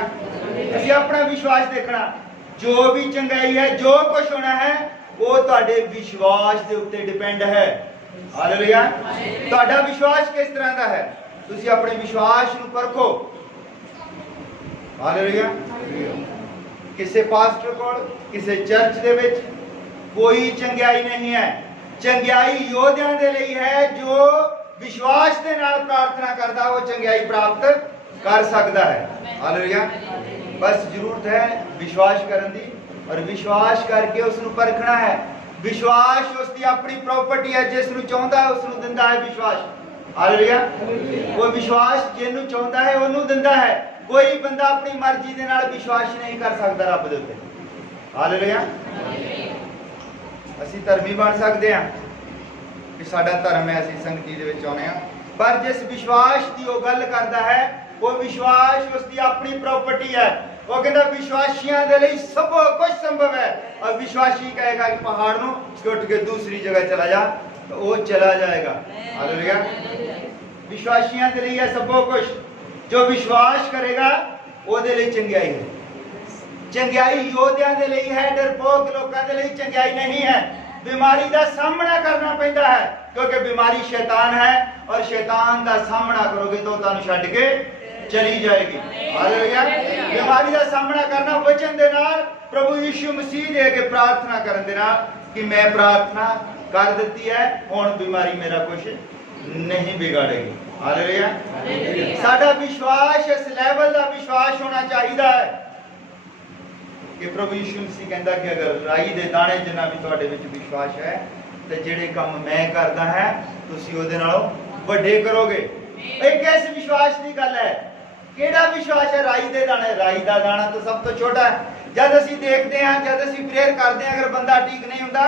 ਅਸੀਂ ਆਪਣਾ ਵਿਸ਼ਵਾਸ ਦੇਖਣਾ, ਜੋ ਵੀ ਚੰਗਾਈ ਹੈ, ਜੋ ਕੁਝ ਹੋਣਾ ਹੈ, ਉਹ ਤੁਹਾਡੇ ਵਿਸ਼ਵਾਸ ਦੇ ਉੱਤੇ ਡਿਪੈਂਡ ਹੈ। ਹਾਲੇਲੂਇਆ। ਤੁਹਾਡਾ ਵਿਸ਼ਵਾਸ ਕਿਸ ਤਰ੍ਹਾਂ ਦਾ ਹੈ, ਤੁਸੀਂ ਆਪਣੇ ਵਿਸ਼ਵਾਸ ਨੂੰ ਪਰਖੋ। ਹਾਲੇਲੂਇਆ। ਕਿਸੇ ਪਾਸਟਰ ਕੋਲ, ਕਿਸੇ ਚਰਚ ਦੇ ਵਿੱਚ ਕੋਈ ਚੰਗਿਆਈ ਨਹੀਂ ਹੈ। ਚੰਗਿਆਈ ਯੋਧਿਆਂ ਦੇ ਲਈ ਹੈ, ਜੋ ਵਿਸ਼ਵਾਸ ਦੇ ਨਾਲ ਪ੍ਰਾਰਥਨਾ ਕਰਦਾ ਉਹ ਚੰਗਿਆਈ ਪ੍ਰਾਪਤ ਕਰ ਸਕਦਾ ਹੈ। ਹਾਲੇਲੂਇਆ। ਬਸ ਜ਼ਰੂਰਤ ਹੈ ਵਿਸ਼ਵਾਸ ਕਰਨ ਦੀ, ਔਰ ਵਿਸ਼ਵਾਸ ਕਰਕੇ ਉਸ ਨੂੰ ਪਰਖਣਾ ਹੈ। ਵਿਸ਼ਵਾਸ ਉਸ ਦੀ ਆਪਣੀ ਪ੍ਰਾਪਰਟੀ ਹੈ, ਜਿਸ ਨੂੰ ਚਾਹੁੰਦਾ ਹੈ ਉਸ ਨੂੰ ਦਿੰਦਾ ਹੈ ਵਿਸ਼ਵਾਸ। ਹਾਲੇਲੂਇਆ। ਉਹ ਵਿਸ਼ਵਾਸ ਜਿਹਨੂੰ ਚਾਹੁੰਦਾ ਹੈ ਉਹਨੂੰ ਦਿੰਦਾ ਹੈ। ਕੋਈ ਬੰਦਾ ਆਪਣੀ ਮਰਜ਼ੀ ਦੇ ਨਾਲ ਵਿਸ਼ਵਾਸ ਨਹੀਂ ਕਰ ਸਕਦਾ ਰੱਬ ਦੇ ਉੱਤੇ। ਹਾਲੇਲੂਇਆ। ਅਸੀਂ ਧਰਮੀ ਬਣ ਸਕਦੇ ਹਾਂ ਕਿ ਸਾਡਾ ਧਰਮ ਹੈ, ਅਸੀਂ ਸੰਗਤੀ ਦੇ ਵਿੱਚ ਆਉਂਦੇ ਹਾਂ, ਪਰ ਜਿਸ ਵਿਸ਼ਵਾਸ ਦੀ ਉਹ ਗੱਲ ਕਰਦਾ ਹੈ, ਉਹ ਵਿਸ਼ਵਾਸ ਉਸ ਦੀ ਆਪਣੀ ਪ੍ਰਾਪਰਟੀ ਹੈ। ਉਹ ਕਹਿੰਦਾ ਵਿਸ਼ਵਾਸੀਆਂ ਦੇ ਲਈ ਸਭ ਕੁਝ ਸੰਭਵ ਹੈ। ਔਰ ਵਿਸ਼ਵਾਸੀ ਕਹੇਗਾ ਕਿ ਪਹਾੜ ਨੂੰ ਛੁੱਟ ਕੇ ਦੂਸਰੀ ਜਗ੍ਹਾ ਚਲਾ ਜਾ, तो वो चला जाएगा। हालेलुया। विश्वासियों के लिए सब कुछ, जो विश्वास करेगा वो दे लिए चंगाई है। चंगाई योद्धियां दे लिए है, डरपोक लोगों के लिए चंगाई नहीं है। बीमारी का सामना करना पैदा है, क्योंकि बीमारी शैतान है, और शैतान का सामना करोगे तो तुहानू छड्ड के चली जाएगी। हालेलुया। बीमारी का सामना करना वचन दे नाल, प्रभु यीशु मसीह दे अगे प्रार्थना करन दे नाल कि मैं प्रार्थना कर दी है, हुण बीमारी मेरा कुछ नहीं बिगाड़ेगी। हालेलुया। साडा विश्वास इस लेवल का विश्वास होना चाहिए है कि प्रभु यीशु मसीह कहता कि अगर राई दे दाने जिन्ना भी तुहाडे विच विश्वास है तो जिहड़े काम मैं करदा है तुसीं उहदे नालों वड्डे करोगे। ਇਹ किस विश्वास की गल है? ਕਿਹੜਾ विश्वास है? राई दे दाने। राई का दाना तो सब तो छोटा है। जब असीं देखते हैं, जब असीं प्रेयर करते हैं, अगर बंदा ठीक नहीं हुंदा,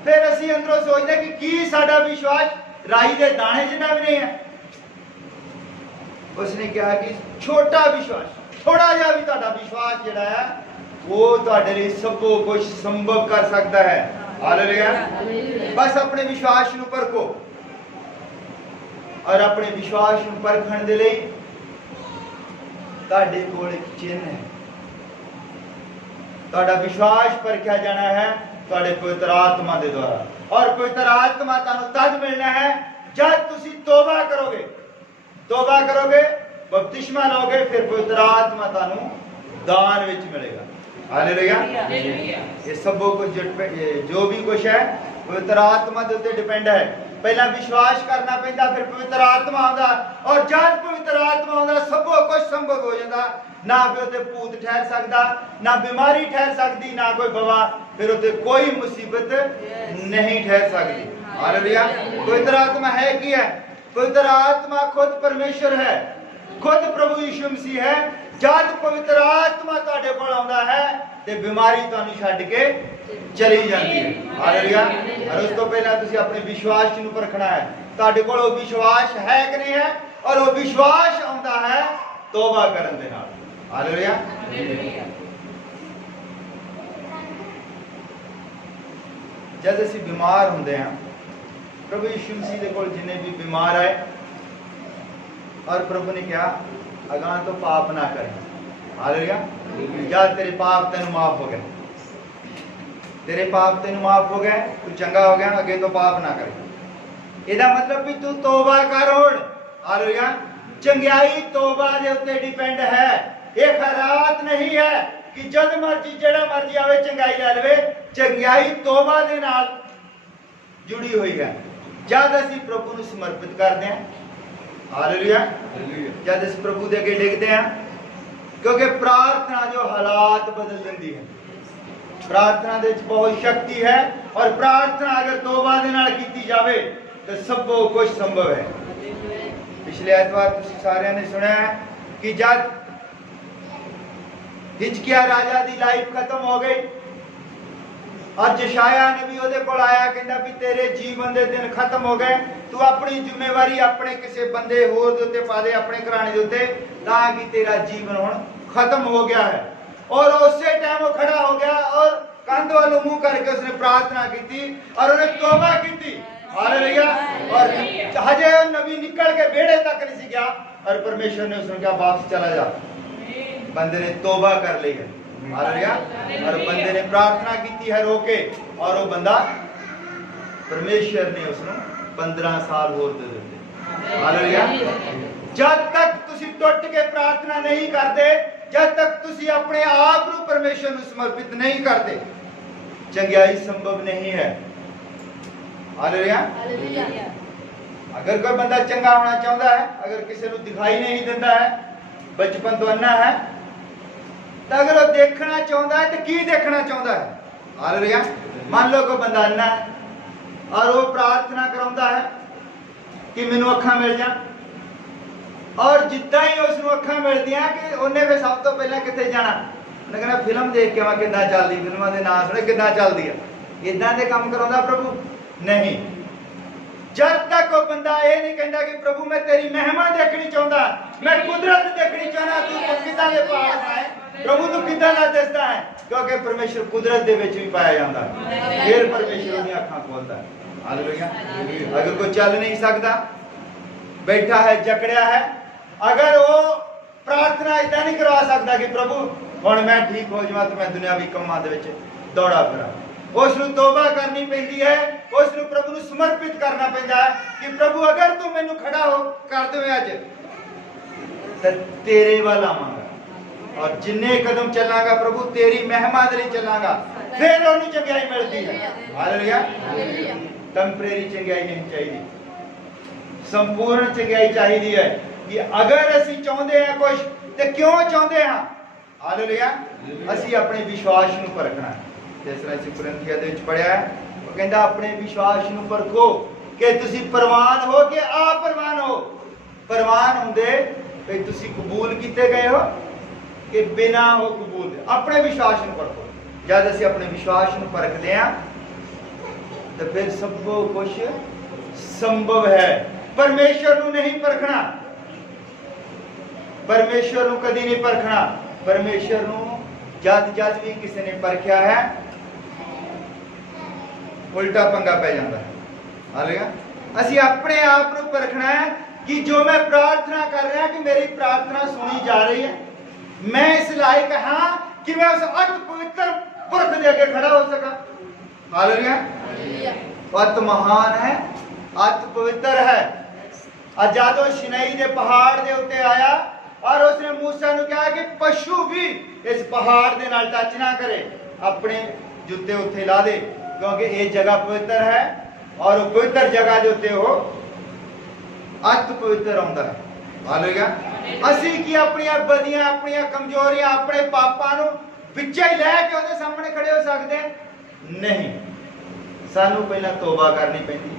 फिर असीं अंदरों सोचते कि की साडा विश्वास राई दे दाने जिन्ना भी नहीं है। उसने कहा कि छोटा विश्वास, थोड़ा जिहा भी तुहाडा विश्वास जिहड़ा है वो तुहाडे लई सब कुछ संभव कर सकता है। हालेलुया। बस अपने विश्वास नूं परखो, और अपने विश्वास नूं परखण दे लई तुहाडे कोल एक चिन्ह है। तुहाडा विश्वास परखिया जाना है तुहाडे पवित्र आत्मा दे द्वारा, और पवित्र आत्मा तुहानू तद मिलना है जब तुसी तौबा करोगे। तौबा करोगे, बपतिस्मा लोगे, फिर पवित्र आत्मा तुहानू दान विच मिलेगा। हालेलुया। ये सब कुछ जो भी कुछ है पवित्र आत्मा के उत्ते डिपेंड है। पहला विश्वास करना पैंदा, फिर पवित्र आत्मा आंदा, और जब पवित्र आत्मा आंदा सब कुछ संभव हो जाता। ना फिर उत्ते भूत ठहर सकता, ना बीमारी ठहर सकती, ना कोई बवा, फिर उत्ते कोई मुसीबत नहीं ठहर सकती। हालेलुया। पवित्र आत्मा है की है? पवित्र आत्मा खुद परमेश्वर है, खुद प्रभु यीशु मसीह है। जब पवित्र आत्मा तुहाडे कोल आउंदा है ते बीमारी तुहानू छड्ड के चली जाती है। हालेलुया। और उस तो पहला तुसी अपने विश्वास नूं परखना है, तुहाडे कोल वो विश्वास है कि नहीं है, और वो विश्वास आउंदा है तौबा करन दे नाल। हालेलुया। जब असीं बीमार हुंदे हां, प्रभु यीशु मसीह दे कोल जिन्ने भी बीमार आए, और प्रभु ने कहा अगां तो पाप ना करें। हालेलुया। जा तेरे पाप तेनू माफ हो गए, तेरे पाप तेनू माफ हो गए, तू चंगा हो गया, अगे तो पाप ना करे। ਇਹਦਾ मतलब भी तू तौबा कर हुण। हालेलुया। चंगाई तौबा दे उत्ते डिपेंड है। ये खैरात नहीं है कि जद मर्जी जेड़ा मर्जी आवे चंगाई ले लवे। चंगाई तौबा दे नाल जुड़ी हुई है। जद असीं प्रभु नूं समर्पित करते हैं, हालेलुया, जब इस प्रभु दे अगे डिगते हैं, क्योंकि प्रार्थना जो हालात बदल देती है। प्रार्थना दे बहुत शक्ति है, और प्रार्थना अगर तौबा दे नाल कीती जावे तो सब कुछ संभव है। पिछले एतवार तुसीं सारिਆਂ ने सुना है कि जब हिजकिया राजा दी लाइफ खत्म हो गई, ਅੱਜ ਯਸ਼ਾਇਆ ਨਬੀ ਉਹਦੇ ਕੋਲ ਆਇਆ, ਕਹਿੰਦਾ ਵੀ ਤੇਰੇ ਜੀਵਨ ਦੇ ਦਿਨ ਖਤਮ ਹੋ ਗਏ, ਤੂੰ ਆਪਣੀ ਜ਼ਿੰਮੇਵਾਰੀ ਆਪਣੇ ਕਿਸੇ ਬੰਦੇ ਹੋਰ ਦੇ ਉੱਤੇ ਪਾ ਦੇ, ਆਪਣੇ ਘਰਾਣੇ ਦੇ ਉੱਤੇ, ਤਾਂ ਕਿ ਤੇਰਾ ਜੀਵਨ ਹੁਣ ਖਤਮ ਹੋ ਗਿਆ है। और उसी टाइम वो खड़ा हो गया और कंध वालों मुंह करके उसने प्रार्थना की थी और उन्हें तौबा की थी। हालेलुया। और हजे नबी निकल के बेड़े तक नहीं गया और परमेश्वर ने उसने कहा वापस चला जा। बंदे ने तौबा कर ली है। हालेलुया। और बंदे ने प्रार्थना की थी है रोके, और वो बंदा परमेश्वर ने उसने 15 साल होर दे दिते। हालेलुया। जब तक तुसी टुट के प्रार्थना नहीं करते, जब तक तुसी अपने आप को परमेश्वर को समर्पित नहीं करते, चंगियाई संभव नहीं है। हालेलुया। अगर कोई बंदा चंगा होना चाहता है, अगर किसी को दिखाई नहीं देता है, बचपन तो अन्ना है, तो अगर वो देखना चाहता है तो की देखना चाहता है। हालेलुया। मान लो कोई बंदा अन्ना है और वो प्रार्थना कराता है कि मैनू अखा मिल जा, और जिदा ही उसको अखा मिलदियां कि उन्हें फिर सब तो पहले कितने जाना, उन्हें कहना फिल्म देख के मैं कितना चलती, फिल्मों के नाम सुने कितना चलती है, इदा के काम कराता प्रभु नहीं। जब तक वो बंदा ये नहीं कहता कि प्रभु मैं तेरी महिमा देखनी चाहता, मैं कुदरत देखनी चाहना, तू कितना के पहाड़ है प्रभु, तू कितना ना दसदा है, क्योंकि परमेश्वर कुदरत दे विच भी पाया जाता है, फिर परमेश्वर उन्हें अखां खोलता है। हालेलुया। अगर कोई चल नहीं सकता, बैठा है, जकड़िया है, अगर वो प्रार्थना इतना नहीं करवा सकता कि प्रभु हुण मैं ठीक हो जावां तो मैं दुनियावी कामां दे विच दौड़ा फिरां, उसनूं तौबा करनी पैंदी है, उसनूं प्रभु नूं समर्पित करना पैंदा है कि प्रभु अगर तू मैनूं खड़ा हो कर देवे अज ते तेरे वाल आवांगा और जिन्ने कदम चलांगा प्रभु तेरी महिमा दे लई चलांगा, फिर उहनूं चंगियाई मिलदी है। हालेलुया। टैंपरेरी चंगियाई नहीं चाहिए, संपूर्ण चंगियाई चाहिए है कि अगर असी चाहते हैं कुछ तो क्यों चाहते हैं। हालेलुया। असी अपने विश्वास को परखना है, जिस तरह असी कुरिन्थियों दे विच पढ़िया है, वो कहता अपने विश्वास को परखो कि तुसी प्रवान हो कि अप्रवान हो। प्रवान हुंदे कि तुसी कबूल किए गए हो कि बिना हो कबूल दे, अपने विश्वास को परखो। जब असी अपने विश्वास को परखते हैं तो फिर सब कुछ संभव है। परमेश्वर को नहीं परखना, परमेश्वर को कदी नहीं परखना, परमेश्वर को जद जद भी किसी ने परखिया है उल्टा पंगा पै जाता है। हालेलुया। असी अपने आप को परखना है कि जो मैं प्रार्थना कर रहा कि मेरी प्रार्थना सुनी जा रही है, मैं इस लायक हाँ कि मैं उस अति पवित्र पुरख दे के खड़ा हो सका। हालेलुया। अति महान है, अति पवित्र है। अजादो शिनाई दे पहाड़ दे उत्ते आया और उसने मूसा नूं कहा कि पशु भी इस पहाड़ दे नाल टच ना करे, अपने जूते उत्थे ला दे, क्योंकि ये जगह पवित्र है और पवित्र जगह दे उत्ते हो अति पवित्र आउंदा है। हालेलुया। असी की अपनी बदियां, अपनी कमजोरियां, अपने पापां नूं विचे ही लैके उहदे सामने खड़े हो सकते नहीं, सानू पहला तौबा करनी पैंदी।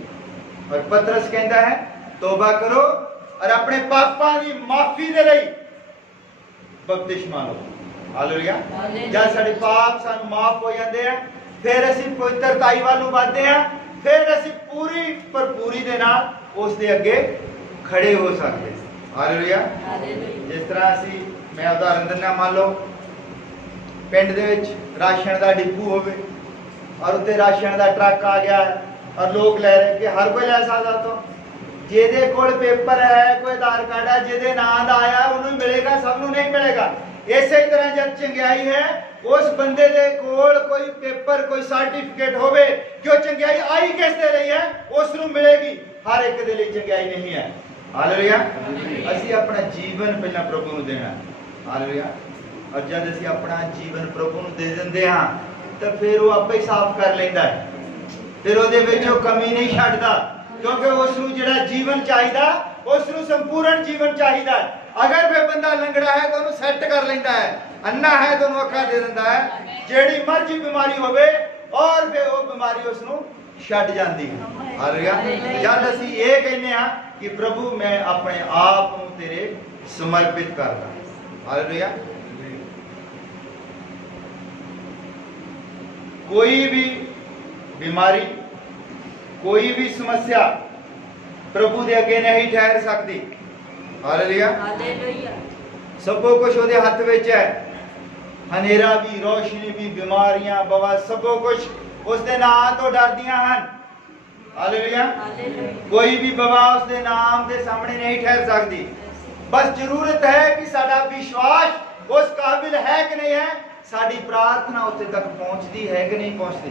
और पतरस कहता है तौबा करो और अपने पापां की माफी दे लई बपतिस्मा लो। हालेलुया। जब साडे पाप सानू माफ हो जाते हैं, फिर असीं पवित्रताई वाल नूं वधदे हैं, फिर असीं पूरी भरपूरी दे नाल उस दे अगे खड़े हो सकते। हालेलुया। जिस तरह असीं मैं उदाहरण दिंदा, मान लो पिंड दे विच राशन दा डिपू होवे और उत्ते राशन दा ट्रक आ गया और लोग लै रहे कि हर कोई लै सकदा, तो ਜਿਹਦੇ ਕੋਲ पेपर है, कोई आधार कार्ड है, ਜਿਹਦੇ ਨਾਂ ਦਾ ਆਇਆ ਉਹਨੂੰ ਮਿਲੇਗਾ, ਸਭ ਨੂੰ नहीं मिलेगा। इसे तरह जब चंगियाई है उस बंदे दे कोल कोई पेपर, कोई सर्टिफिकेट होवे कि चंगियाई आई किस दे रही है, उस नूं मिलेगी, हर एक दे लई चंगियाई नहीं है। हालेलुया। असीं अपना जीवन पहला प्रभु नूं देना। हालेलुया। और जब असीं अपना जीवन प्रभु नूं दे दिंदे हां तो फिर वो आपे ही साफ कर लैंदा है, फिर ਉਹਦੇ ਵਿੱਚ ਉਹ कमी नहीं ਛੱਡਦਾ, क्योंकि उसनूं जिहड़ा जीवन चाहिदा, उसनूं संपूर्ण जीवन चाहिदा। अगर फिर बंदा लंगड़ा है तो उन्हें सैट कर लेंदा है, अन्ना है तो उन्हें अखा दे दिंदा है, जेड़ी मर्जी बीमारी होवे और फिर वो बीमारी उसनूं छड्ड जांदी है। हालेलुया। जद असीं ये कहने आ कि प्रभु मैं अपने आप नूं तेरे समर्पित करदा। हालेलुया। कोई भी बीमारी, कोई भी समस्या प्रभु के अगे नहीं ठहर सकती। हालेलुया, सबो कुछ उसके हथ विच है। हनेरा भी, रोशनी भी, बीमारियां, बवा, सबो कुछ उसके नाम तो डरदियां हैं। हालेलुया, कोई भी बवा उसके नाम के सामने नहीं ठहर सकती। बस जरूरत है कि साडा विश्वास उस काबिल है कि नहीं है, साडी प्रार्थना उत्थे तक पहुंचती है कि नहीं पहुंचती।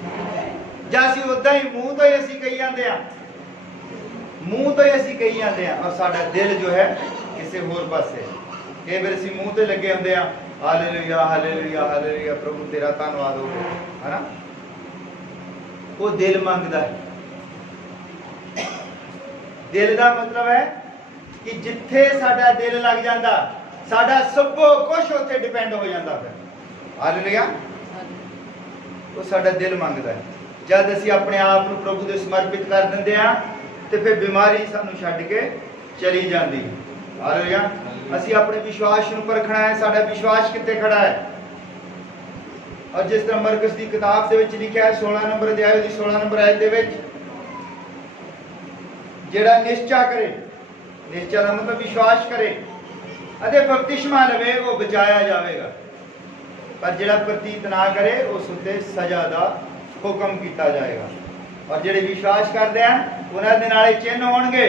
ਜਾਂ ਅਸੀਂ ਉਦਾਂ ਹੀ ਮੂੰਹ ਤੋਂ ਹੀ ਅਸੀਂ ਕਹੀ ਜਾਂਦੇ ਆ, ਮੂੰਹ ਤੋਂ ਹੀ ਅਸੀਂ ਕਹੀ ਜਾਂਦੇ ਆ, ਔਰ ਸਾਡਾ ਦਿਲ ਜੋ ਹੈ ਕਿਸੇ ਹੋਰ ਪਾਸੇ। ਕਈ ਵਾਰ ਅਸੀਂ ਮੂੰਹ ਤੇ ਲੱਗੇ ਹੁੰਦੇ ਆ, ਹਾਲੇਲੂਇਆ ਹਾਲੇਲੂਇਆ ਹਾਲੇਲੂਇਆ, ਪ੍ਰਭੂ ਤੇਰਾ ਧੰਨਵਾਦ ਹੋਵੇ, ਹੈਨਾ। ਉਹ ਦਿਲ ਮੰਗਦਾ ਹੈ। ਦਿਲ ਦਾ ਮਤਲਬ ਹੈ ਕਿ ਜਿੱਥੇ ਸਾਡਾ ਦਿਲ ਲੱਗ ਜਾਂਦਾ, ਸਾਡਾ ਸਭੋ ਕੁਝ ਉੱਥੇ ਡਿਪੈਂਡ ਹੋ ਜਾਂਦਾ। ਫਿਰ ਹਾਲੇਲੂਇਆ, ਉਹ ਸਾਡਾ ਦਿਲ ਮੰਗਦਾ ਹੈ। जब असी अपने आप को प्रभु दे समर्पित कर देंगे हैं तो फिर बीमारी सानू छड्ड के चली जाती। हालेलुया, असी अपने विश्वास को परखना है, साडा विश्वास कित्थे खड़ा है। और जिस तरह मरकस की किताब दे विच लिखा है 16 नंबर अध्याय दी 16 नंबर आयत दे विच, जेड़ा निश्चय करे, निश्चय का मतलब विश्वास करे अते बपतिस्मा लवे, वो बचाया जाएगा। पर जेड़ा प्रतीत ना करे उस उत्ते सजा दा हुक्म किया जाएगा। और जेडे विश्वास करते हैं उन्होंने नाले चिन्ह होणगे,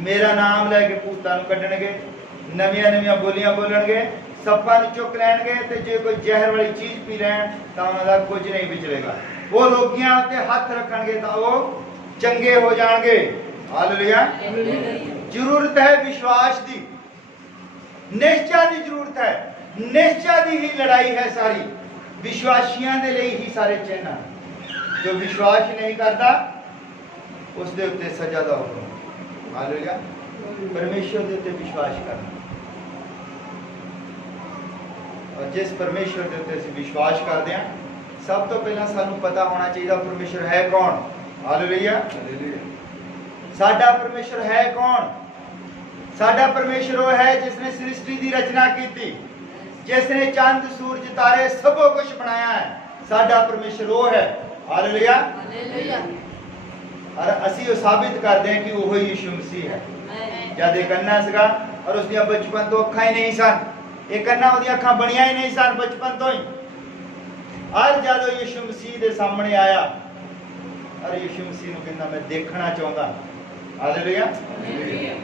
मेरा नाम लैके भूतां नूं कड्ढणगे, नवीं नवीं बोलियां बोलणगे, सप्पां नूं चुक लैणगे, ते जे कोई जहर वाली चीज़ पी लैण तां उन्हां दा कुछ नहीं विचलेगा। वो रोगियां उत्ते हथ रखणगे तां वो चंगे हो जाणगे। हालेलुया, जरूरत है विश्वास दी, निश्चय की जरूरत है। निश्चय की ही लड़ाई है सारी, विश्वासियों के लिए ही सारे चिन्ह। जो विश्वास नहीं करता उसके उत्ते सजा का हुक्म। हालेलुया, परमेश्वर के उत्ते विश्वास करना। और जिस परमेश्वर के उत्ते विश्वास करते हैं, सब तो पहला सानू पता होना चाहिए परमेश्वर है कौन। हालेलुया, साडा परमेश्वर है कौन। साडा परमेश्वर वो है जिसने सृष्टि की रचना की, जिसने चंद सूरज तारे सबो कुछ बनाया है। साडा परमेश्वर वो है। हालेलुया, और असी वो साबित करते हैं कि वो यीशु मसीह है। जब एक अन्ना सीगा और उसदियां बचपन तो अखां ही नहीं सन, एक अन्ना उहदियां अखां बनियां ही नहीं सन बचपन तो ही। और जब यीशु मसीह के सामने आया और यीशु मसीह नूं कहंदा मैं देखना चाहता। हालेलुया,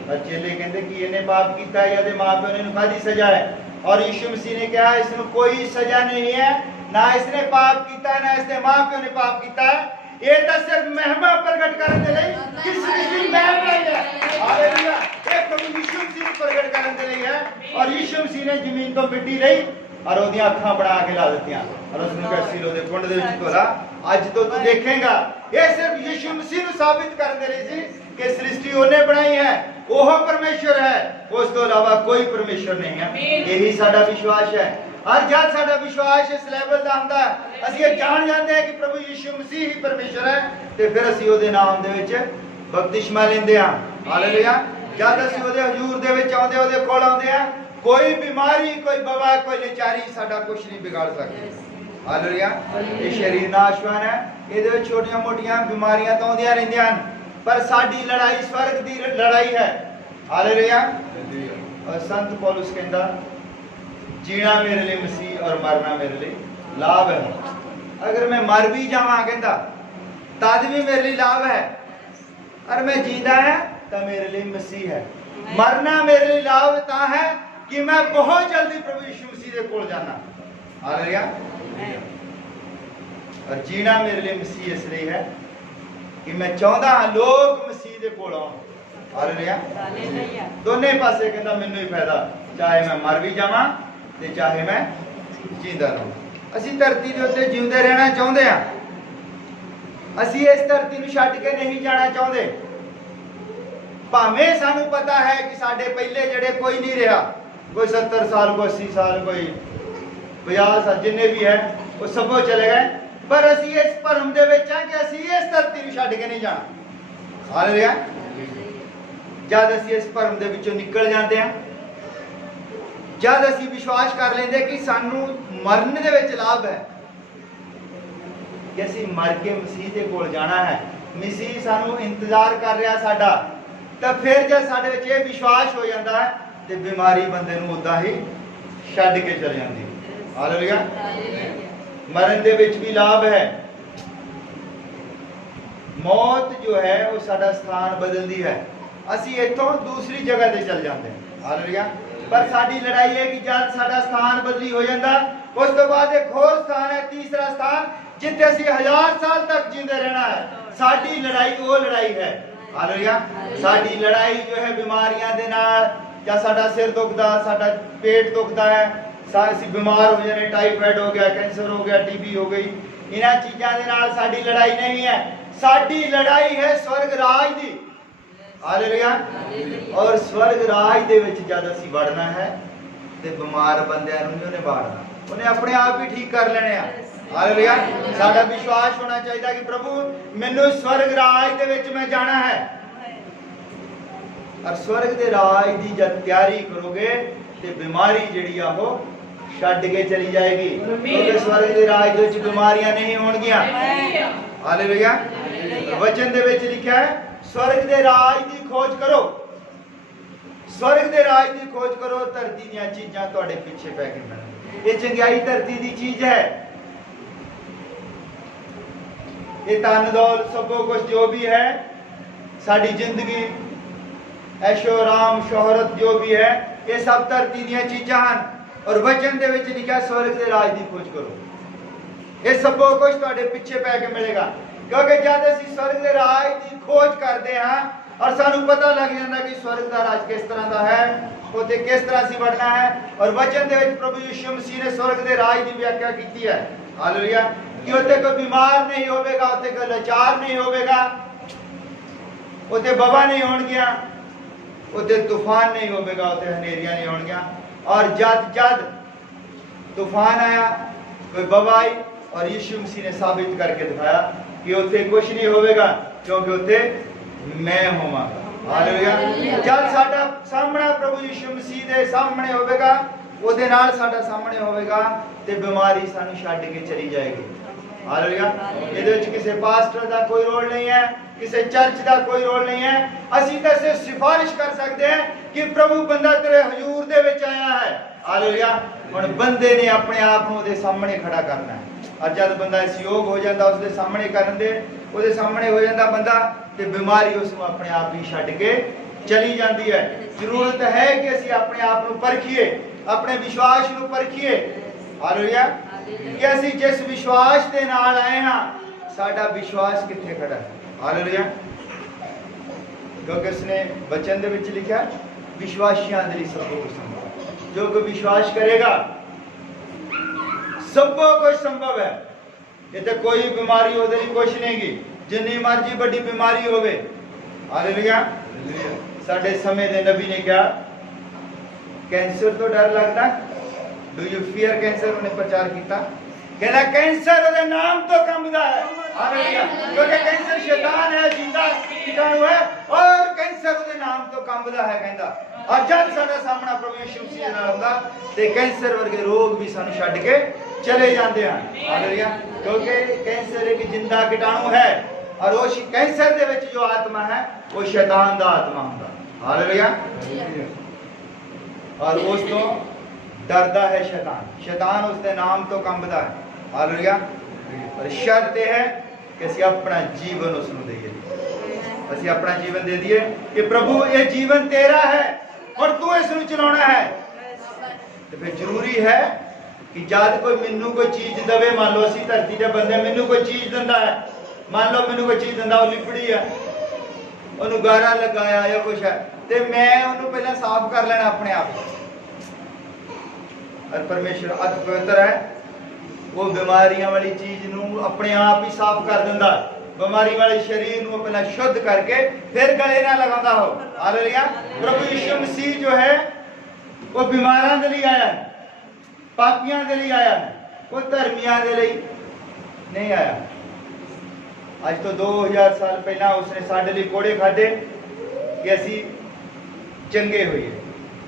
और चेले कहंदे कि इहने पाप कीता है, इहदे मां प्यो ने इहनूं काहदी सजा है। और यीशु मसीह ने कहा इसनूं कोई सजा नहीं है, ना इसने पाप किया ना इसने मां प्यो ने पाप किया है। ये तो सिर्फ महिमा प्रकट करने के लिए कि सृष्टि महम नहीं है। हालेलुया, एक प्रभु यीशु मसीह को प्रकट करने के लिए है। और यीशु मसीह ने जमीन तो मिट्टी लई और ओदियां अखां बना के ला दित्तियां और उसने कहा सिलो दे कुंड दे विच तोला अज तो तू देखेगा। ये सिर्फ यीशु मसीह को साबित करने के लिए सी कि सृष्टि उन्हें बनाई है, वो परमेश्वर है, उस तो अलावा कोई परमेश्वर नहीं है। यही साडा विश्वास है। और जब साडा विश्वास इस लेवल का हुंदा है, असीं ये जान जाते हैं कि प्रभु यीशु मसीह ही परमेश्वर है, तो फिर असीं उहदे नाम दे विच बपतिस्मा लैंदे हां। हालेलुया, जब असीं उहदे हजूर दे विच आउंदे, उहदे कोल आउंदे हां, कोई बीमारी, कोई बवा, कोई लाचारी साडा कुछ नहीं बिगाड़ सकती। हालेलुया, ये शरीर नाशवान है, इहदे विच छोटियां मोटियां बीमारियां तो आउंदियां रहिंदियां हन, पर साडी लड़ाई स्वर्ग दी लड़ाई है। हालेलुया, और संत पौलुस कहंदा जीना मेरे लिए मसीह और मरना मेरे लिए लाभ है। अगर मैं मर भी जावां कहंदा तद भी मेरे लिए लाभ है, और मैं जींदा है तो मेरे लिए मसीह है। मरना मेरे लिए लाभ ता है कि मैं बहुत जल्दी प्रभु यीशु मसीह के कोल जाना। हालेलुया, और जीना मेरे लिए मसीह इसलिए है कि मैं चाहता हाँ लोग मसीह के कोल आउण। हालेलुया, दोनों पासे कहंदा मैनूं ही फायदा, चाहे मैं मर भी जावां ते चाहे मैं जींदा रहां। असीं धरती दे उत्ते जींदे रहना चाहुंदे हां, असीं इस धरती नूं छड्ड के नहीं जाना चाहुंदे। भावें सानूं पता है कि साडे पहले जिहड़े कोई नहीं रहा, कोई 70 साल, कोई 80 साल, कोई 50 साल, जिन्ने भी है वो सबो चले गए, पर असीं इस भरम दे विच हां कि असीं इस धरती नूं छड्ड के नहीं जाना। हालेलुया, जद असीं इस भरम दे विचों निकल जाते हैं, जद असीं विश्वास कर लेंदे कि सानू मरन दे विच लाभ है, कि असीं मर के मसीह दे कोल जाना है, मसीह सानू इंतजार कर रहा साडा, तो फिर जब साडे विच इह विश्वास हो जाता है तो बीमारी बंदे नूं उदां ही छड्ड के चल जाती है। हालेलुया। मरण दे विच भी लाभ है। मौत जो है वो साडा स्थान बदलती है, असीं इत्थों दूसरी जगह ते चल जाते हैं। हालेलुया। पर साडी लड़ाई है कि जब साडा स्थान बदली हो जाता, उस तो बाद एक होर स्थान है, तीसरा स्थान, जिथे असीं 1000 साल तक जींदे रहना है। साडी लड़ाई वो लड़ाई है। हालेलुया। साडी लड़ाई जो है बीमारियां दे नाल, या साडा सिर दुखदा, साडा पेट दुखदा है, असीं बीमार हो जाने, टाइफाइड हो गया, कैंसर हो गया, टीबी हो गई, इन्हां चीज़ां दे नाल साडी लड़ाई नहीं है। साडी लड़ाई है स्वर्ग राज दी। हालेलुया। और स्वर्ग राज दे विच जद असीं वड़ना है ते बीमार बंदियां नूं नहीं उन्हें वाड़ना, उन्हें अपने आप ही ठीक कर लेने आ। हालेलुया। साडा विश्वास होना चाहिए कि प्रभु मैनू स्वर्ग राज दे विच मैं जाना है। और स्वर्ग दे राज दी जब तैयारी करोगे तो बीमारी जिहड़ी आ वो छड्ड के चली जाएगी, क्योंकि स्वर्ग दे राज दे विच बीमारियां नहीं होणगियां। हालेलुया। वचन दे विच लिखा है स्वर्ग दे राज दी खोज करो, स्वर्ग दे राज दी खोज करो, धरती दीयां चीज़ां तुहाडे पिछे पै के मिलण। ये चंगियाई धरती दी चीज है, ये धन दौलत सब कुछ जो भी है, साडी जिंदगी, ऐशो आराम, शोहरत जो भी है, ये सब धरती दीयां चीज़ां हन। और वचन दे विच लिखा स्वर्ग दे राज दी खोज करो, ये सब कुछ तुहाडे पिछे पै के मिलेगा। क्योंकि जब असीं स्वर्ग दे राज की खोज करते हैं और सानू पता लग जाता कि स्वर्ग का राज किस तरह का है, उसे किस तरह से बढ़ना है। और वचन दे विच प्रभु यीशु मसीह ने स्वर्ग दे राज की व्याख्या की है। हालेलुया। कि उते कोई बीमार नहीं होगा, उते कोई लाचार नहीं होगा, उते बवा नहीं होणगियां, उते तूफान नहीं होगा, उते हनेरियां नहीं होणगियां। और जद जद तूफान आया, कोई बवा आई, और यीशु मसीह ने साबित करके दिखाया कि उसे कुछ नहीं होगा, क्योंकि उसे मैं होवांगा। हालेलुया। जब साडा सामना प्रभु यीशु मसीह दे सामने होगा, ਉਹਦੇ ਨਾਲ ਸਾਡਾ ਸਾਹਮਣੇ ਹੋਵੇਗਾ ਤੇ ਬਿਮਾਰੀ ਸਾਨੂੰ ਛੱਡ ਕੇ ਚਲੀ ਜਾਏਗੀ। ਹਾਲੇਲੂਇਆ। ਇਹਦੇ ਵਿੱਚ ਕਿਸੇ ਪਾਸਟਰ ਦਾ ਕੋਈ ਰੋਲ ਨਹੀਂ ਹੈ, ਕਿਸੇ ਚਰਚ ਦਾ ਕੋਈ ਰੋਲ ਨਹੀਂ ਹੈ। ਅਸੀਂ ਤਾਂ ਸਿਰਫ ਸਿਫਾਰਿਸ਼ ਕਰ ਸਕਦੇ ਹਾਂ ਕਿ ਪ੍ਰਭੂ ਬੰਦਾ ਤੇਰੇ ਹਜ਼ੂਰ ਦੇ ਵਿੱਚ ਆਇਆ ਹੈ। ਹਾਲੇਲੂਇਆ। ਹੁਣ ਬੰਦੇ ਨੇ ਆਪਣੇ ਆਪ ਨੂੰ ਉਹਦੇ ਸਾਹਮਣੇ ਖੜਾ ਕਰਨਾ ਹੈ। और जब बंदा इस योग हो जाता उसके सामने करन दे, ਉਹਦੇ सामने हो जाता बंदा, तो बीमारी उसको अपने आप ही छड्ड के चली जाती है। जरूरत है कि असीं अपने आप को परखिए, अपने विश्वास को परखिए। हालेलुया। कि असीं जिस विश्वास के नाल आए हाँ, साडा विश्वास कित्थे खड़ा है। हालेलुया। क्योंकि उसने वचन दे विच लिखा विश्वासियां दे लई सब कुछ संभव है। जो कोई विश्वास करेगा सब कुछ संभव है। इतने कोई बीमारी हो कुछ नहीं गी, जिन्नी मर्जी बड़ी बीमारी होवे। हालेलुया। साडे समय दे नबी ने कहा कैंसर तो डर लगता, डू यू फियर कैंसर, उन्हें प्रचार किया, कहना कैंसर उहदे नाम तो कंबदा है। हालेलुया। क्योंकि कैंसर शैतान है, जिंदा कीटाणु है, और कैंसर उहदे नाम तो कंबदा है कहंदा। और जब साडा सामना प्रभु यीशु मसीह नाल हुंदा ते कैंसर वर्गे रोग भी सानू छड्ड के चले जाते हैं। हालेलुया। क्योंकि कैंसर एक जिंदा कीटाणु है, और वो कैंसर दे विच जो आत्मा है वो शैतान दा आत्मा हुंदा। हालेलुया। और उस तो डरदा है शैतान, शैतान उसके नाम तो कंबदा है। हालेलुया। और शर्त यह है कि असीं अपना जीवन उसनूं दईए, असीं अपना जीवन दे दिए कि प्रभु ये जीवन तेरा है और तू इसनूं चलाउणा है। तो फिर जरूरी है कि जद कोई मैनू कोई चीज़ दवे, मान लो असीं धरती के बंदे, मैनू कोई चीज़ दिंदा है, मान लो मैनू कोई चीज़ दिंदा, वो लिपड़ी है, उन्होंने गारा लगाया या कुछ है, तो मैं उन्होंने पहले साफ कर लेना अपने आप। और परमेश्वर अति पवित्र है, वो बीमारियां वाली चीज़ नू अपने आप ही साफ कर दिंदा। बीमारी वाले शरीर नू पहले शुद्ध करके फिर गले ना लगाता हो। हालेलुया। प्रभु यीशु मसीह जो है वो बीमारां दे लिए आया है, पापियां दे लिए आया है, वो धर्मियां दे लिए नहीं आया। आज तो 2000 साल पहला उसने साडे लिए कोड़े खाधे कि असी चंगे होइए।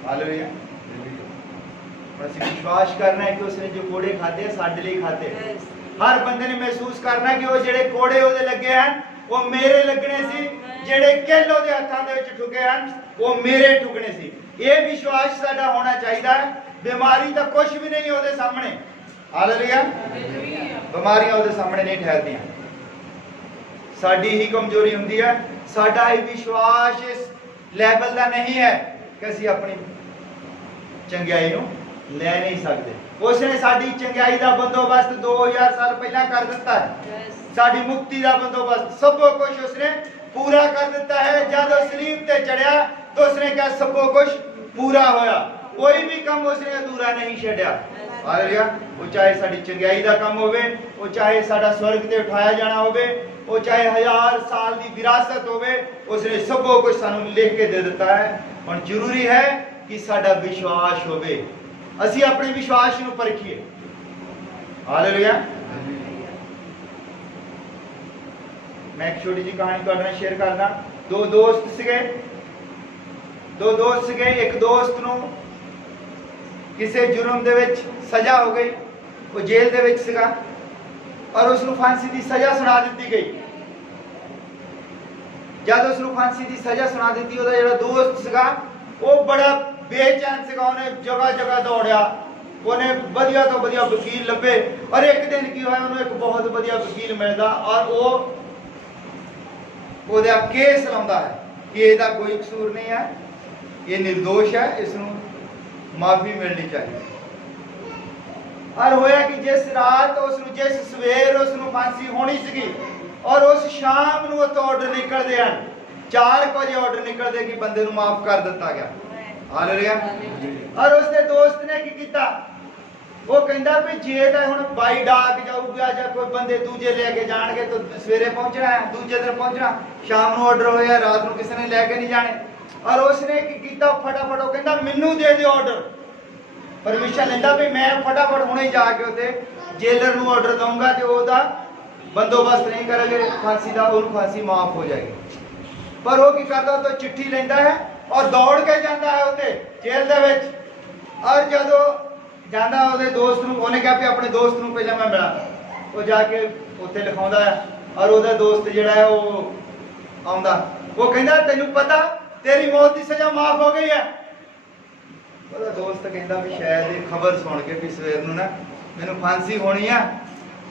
हालेलुया। असी विश्वास करना है कि उसने जो कोड़े खाधे साडे लिए खाधे, हर बंदे ने महसूस करना कि वो जेडे कोड़े ओदे लगे हैं वो मेरे लगने सी, जेडे किल ओदे हत्थां दे विच ठुके हैं वो मेरे ठुकने सी। ये विश्वास साडा होना चाहिए। बीमारी तो कुछ भी नहीं ओदे सामने, हालेलुया, बीमारियां ओदे सामने नहीं ठहरदियां। साडी ही कमजोरी हुंदी है, साडा ही विश्वास इस लैवल का नहीं है कि असीं अपनी चंगियाई नूं ले नहीं सकते। उसने साडी चंगियाई का बंदोबस्त 2000 साल पहला कर दिता है। साडी मुक्ति का बंदोबस्त सब कुछ उसने पूरा कर दिता है। जब सलीब ते चढ़िया तो उसने क्या सब कुछ पूरा होया, कोई भी काम उसने अधूरा नहीं छड्या। हालेलुया। वो चाहे साडी चंगियाई का काम होवे, वो चाहे साडा स्वर्ग ते उठाया जाना होवे, वो चाहे 1000 साल की विरासत होवे, उसने सब कुछ सानू लिख के दे दिता है। और जरूरी है कि साडा विश्वास होवे, असी अपने विश्वास नूं परखिए। हालेलुया। मैं एक छोटी जी कहानी तुहाडे नाल शेयर करदा। दो दोस्त सीगे, एक दोस्त नूं किसी जुर्म दे विच सजा हो गई, वो जेल दे विच सीगा और उसनूं फांसी की सजा सुना दी गई। जब उसनूं फांसी की सजा सुना दी, उसका जिहड़ा दोस्त सीगा वो बड़ा बेचैन सीगा, उन्हें जगह जगह दौड़िया, उन्हें वधिया तो वधिया वकील लभे और एक दिन की होया उन्हें एक बहुत वधिया वकील मिलता और वो ओहदा केस लाउंदा है कि ਇਹਦਾ कोई कसूर नहीं है, ये निर्दोष है, इसनूं माफी मिलनी चाहिए। और होया कि जिस रात उसनूं जिस सवेर उसनूं फांसी होनी सी और उस शाम नूं उत्तों ऑर्डर निकलदे हैं, 4 बजे ऑर्डर निकलदे कि बंदे नूं माफ कर दिता गया। हालेलुया। और उसके दोस्त ने की कीता, वो कहंदा भी जे तां हुण बाई डाक जाऊगा जां कोई बंदे दूजे लेके जाणगे तो सवेरे पहुंचना है, दूजे दिन पहुंचना, शाम नूं ऑर्डर होया, रात नूं किसी ने लेके नहीं जाने। और उसने की कीता फटाफट, वो कहंदा मैनू दे दे ऑर्डर, परमिशन लेंदा भी मैं फटाफट हुणे जाके उत्ते जेलर नूं ऑर्डर दूंगा ते ओहदा बंदोबस्त नहीं करेंगे फांसी का, उन्हें फांसी माफ हो जाएगी। पर वो की करता तो चिट्ठी लेंदा है और दौड़ के जाता है उत्ते जेल दे विच। और जदों जांदा ਉਹਦੇ दोस्त ਨੂੰ, ਉਹਨੇ ਕਿਹਾ ਵੀ ਆਪਣੇ ਦੋਸਤ ਨੂੰ ਪਹਿਲਾਂ ਮੈਂ ਮਿਲਾਂ, ਉਹ ਜਾ ਕੇ ਉੱਥੇ ਲਿਖਾਉਂਦਾ ਹੈ ਔਰ ਉਹਦਾ ਦੋਸਤ ਜਿਹੜਾ ਹੈ ਉਹ ਆਉਂਦਾ, ਉਹ ਕਹਿੰਦਾ ਤੈਨੂੰ ਪਤਾ ਤੇਰੀ ਮੌਤ ਦੀ ਸਜ਼ਾ ਮਾਫ ਹੋ ਗਈ ਹੈ। ਉਹਦਾ ਦੋਸਤ ਕਹਿੰਦਾ ਵੀ ਸ਼ਾਇਦ ਇਹ ਖਬਰ ਸੁਣ ਕੇ ਵੀ ਸਵੇਰ ਨੂੰ ਨਾ ਮੈਨੂੰ ਫਾਂਸੀ ਹੋਣੀ ਆ,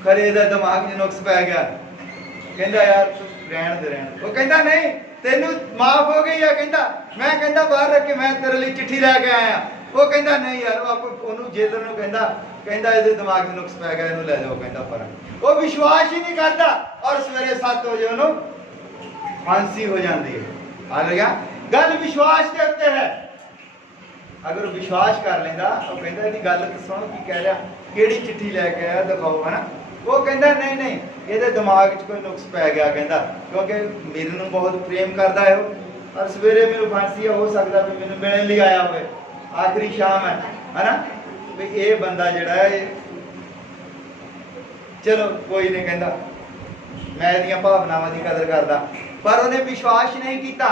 ਖਰੇ ਇਹਦਾ ਦਿਮਾਗ 'ਚ ਨੁਕਸ ਪੈ ਗਿਆ। ਕਹਿੰਦਾ ਯਾਰ ਤੂੰ ਰਹਿਣ ਦੇ ਰਹਿਣ। ਉਹ ਕਹਿੰਦਾ ਨਹੀਂ ਤੈਨੂੰ ਮਾਫ ਹੋ ਗਈ ਆ, ਕਹਿੰਦਾ ਮੈਂ ਕਹਿੰਦਾ ਬਾਹਰ ਰੱਖ ਕੇ ਮੈਂ ਤੇਰੇ ਲਈ ਚਿੱਠੀ ਲੈ ਕੇ ਆਇਆ। वो कहता नहीं यार, वो जेलर नूं कहंदा इहदे दिमाग 'ਚ नुक्स पै गया, इहनूं लै जाओ, कहंदा पर वो विश्वास ही नहीं करता और सवेरे 7 बजे उहनूं फांसी हो जाती है। हालेलुया। गल विश्वास के उत्ते है। अगर विश्वास कर लेंदा तो कहंदा इहदी गल सुनो की कह रहा, किहड़ी चिट्ठी लैके आया दिखाओ, है ना। वो कहंदा नहीं नहीं इहदे दिमाग 'ਚ कोई नुक्स पै गया, कहंदा क्योंकि मेरे नूं बहुत प्रेम करदा है और सवेरे मैनूं फांसी हो सकदा भी मैनूं मिलण लई आया होवे, आखिरी शाम है ना, भी ये बंदा जड़ा है चलो कोई नहीं, कहता मैं इहदियां भावनावां की कदर करदा। पर उन्हें विश्वास नहीं किया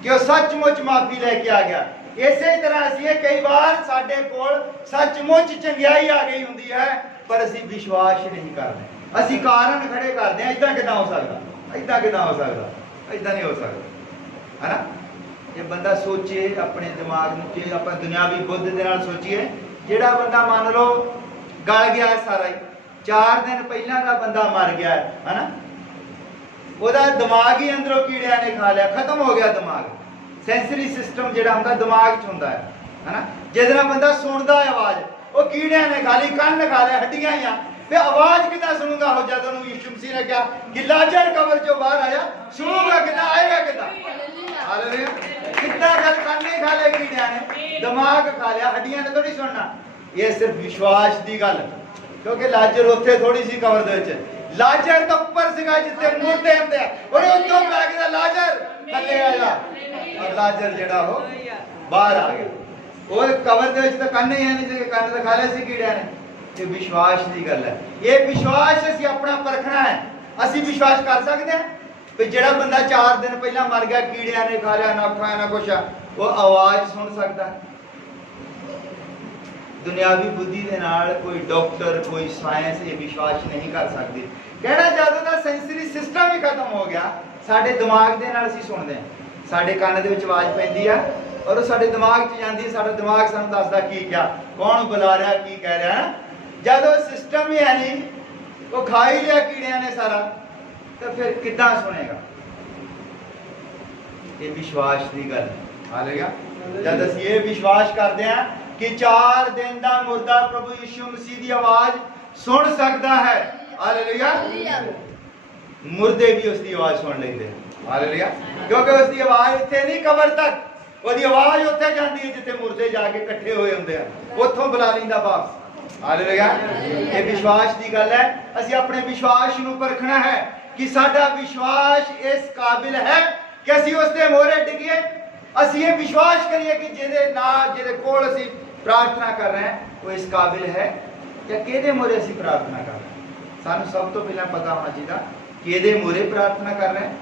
कि वह सचमुच माफी लेके आ गया। इसे तरह असीं कई बार साडे कोल सचमुच चंगियाई आ गई हुंदी है पर असीं विश्वास नहीं करते, असीं कारण खड़े करते हैं, इदां किदां हो सकदा, इदां किदां हो सकदा, इदां नहीं हो सकदा, है ना। जे बंदा सोचे अपने दिमाग में, जे आप दुनियावी बुद्ध दे नाल सोचीए, जेड़ा बंदा मान लो गल गया है सारा ही, 4 दिन पहला का बंदा मर गया है ना, ਉਹਦਾ दिमाग ही अंदरों कीड़िया ने खा लिया, खत्म हो गया दिमाग। सेंसरी सिस्टम ਜਿਹੜਾ ਹੁੰਦਾ दिमाग 'ਚ ਹੁੰਦਾ है ना, ਜਿਹਦੇ ਨਾਲ ਬੰਦਾ ਸੁਣਦਾ है आवाज, वो कीड़िया ने खा ली, ਕੰਨ खा लिया, हड्डियां ही फिर आवाज कितना सुनूंगा। हो जब उन्होंने यीशु मसीह ने कहा कि लाजर कब्र चों बाहर आया, सुनूंगा कितना, आएगा कितना। हालेलुया। कितना गल कान खा लिया कीड़िया ने, दिमाग खा लिया, हड्डियां ने थोड़ी सुनना। ये सिर्फ विश्वास की गल, क्योंकि लाजर उत्थे थोड़ी सी कब्र दे विच, लाजर तो ऊपर सीगा जिथे मुर्दे हुंदे आ, और उत्थों पै गया लाजर थल्ले आ जा, और लाजर जेड़ा हो बाहर आ गया। वो कब्र दे विच तो कान ही है नहीं, कान तो खा लिया सी कीड़िया ने। ये विश्वास की गल है। ये विश्वास असीं अपना परखना है। असीं विश्वास कर सकते हैं भी जिहड़ा बंदा 4 दिन पहला मर गया, कीड़िया ने खा लिया, ना खाया ना कुछ, वो आवाज सुन सकता है। दुनियावी बुद्धि के नाल कोई डॉक्टर कोई साइंस ये विश्वास नहीं कर सकते। कहना ਜਦੋਂ ਦਾ ਸੈਂਸਰੀ ਸਿਸਟਮ ही खत्म हो गया, ਸਾਡੇ ਦਿਮਾਗ ਦੇ ਨਾਲ ਅਸੀਂ ਸੁਣਦੇ ਹਾਂ, ਸਾਡੇ ਕੰਨ ਦੇ ਵਿੱਚ ਆਵਾਜ਼ ਪੈਂਦੀ ਆ ਔਰ ਉਹ ਸਾਡੇ ਦਿਮਾਗ 'ਚ ਜਾਂਦੀ, ਸਾਡਾ ਦਿਮਾਗ ਸਾਨੂੰ ਦੱਸਦਾ ਕੀ ਕਿਹਾ, ਕੌਣ ਬੁਲਾ ਰਿਹਾ, ਕੀ ਕਹਿ ਰਿਹਾ ਹੈ। ਜਦੋਂ ਸਿਸਟਮ ਹੀ ਹੈ ਨਹੀਂ, ਉਹ ਖਾ ਹੀ ਲਿਆ ਕੀੜਿਆਂ ਨੇ ਸਾਰਾ, ਤਾਂ ਫਿਰ ਕਿੱਦਾਂ ਸੁਣੇਗਾ। ਇਹ ਵਿਸ਼ਵਾਸ ਦੀ ਗੱਲ ਹਾਲੇਗਾ। ਜਦ ਅਸੀਂ ਇਹ ਵਿਸ਼ਵਾਸ ਕਰਦੇ ਹਾਂ कि 4 दिन का मुर्दा प्रभु यीशु मसीह की आवाज सुन सकता है, हालेलुया, मुर्दे भी उसकी आवाज सुन लेते हैं, हालेलुया, क्योंकि उसकी आवाज इतने नहीं कबर तक, उसकी आवाज उत्थे जाती है जिथे मुर्दे जाके इकट्ठे हुए होंगे, उत्थों बुला लेंदा वापस, हालेलुया। ये विश्वास की गल है। असीं अपने विश्वास नूं परखना है कि साडा विश्वास इस काबिल है कि असीं उसदे मोहरे डिगीए। असीं ये विश्वास करिए कि जिहदे नाल जिहदे कोल असीं प्रार्थना कर रहे हैं वो इस काबिल है या किहदे मोहरे असीं प्रार्थना कर रहे हैं। सानूं सब तो पहला पता होना चाहिए किहदे मोहरे प्रार्थना कर रहे हैं,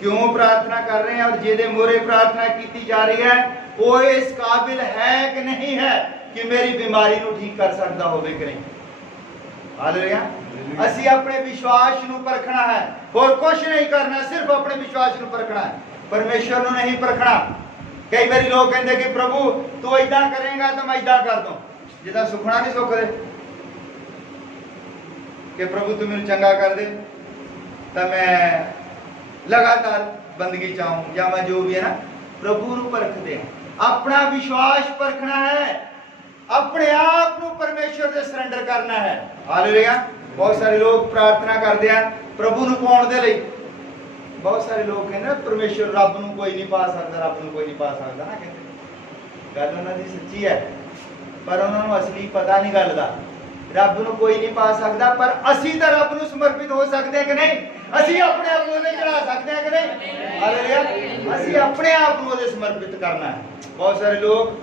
क्यों प्रार्थना कर रहे हैं, और जिहदे मोहरे प्रार्थना की जा रही है वो इस काबिल है कि नहीं है कि मेरी बीमारी नूं ठीक कर सकता होवे कि नहीं। हालेलुया। असीं अपने विश्वास नूं परखना है, और कुछ नहीं करना, सिर्फ अपने विश्वास नूं परखना है, परमेश्वर नूं नहीं परखना। कई बार लोग कहते कि प्रभु तू इदा करेगा तो मैं इदा कर दूं, जिदा सुखना नहीं सुख दे कि प्रभु तू मेनू चंगा कर दे तो मैं लगातार बंदगी चाहूं, या मैं जो भी है ना, प्रभु नूं परखदे अपना विश्वास परखना है, अपने आप नूं परमेश्वर दे सरेंडर करना है। हालेलुया। बहुत सारे लोग प्रार्थना करते हैं प्रभु नूं पाउण दे लई। बहुत सारे लोग कहते परमेश्वर रब नूं कोई नहीं पा सकता, रब नूं कोई नहीं पा सकता ना, कहते गल उन्हां दी सच्ची है, पर उन्हां नूं असली पता नहीं गल दा। रब नूं कोई नहीं पा सकता, पर असीं तां रब नूं समर्पित हो सकते हैं कि नहीं, असीं अपने आप नूं उहदे चढ़ा सकते हैं कि नहीं। हालेलुया। असीं अपने आप नूं उहदे समर्पित करना है। बहुत सारे लोग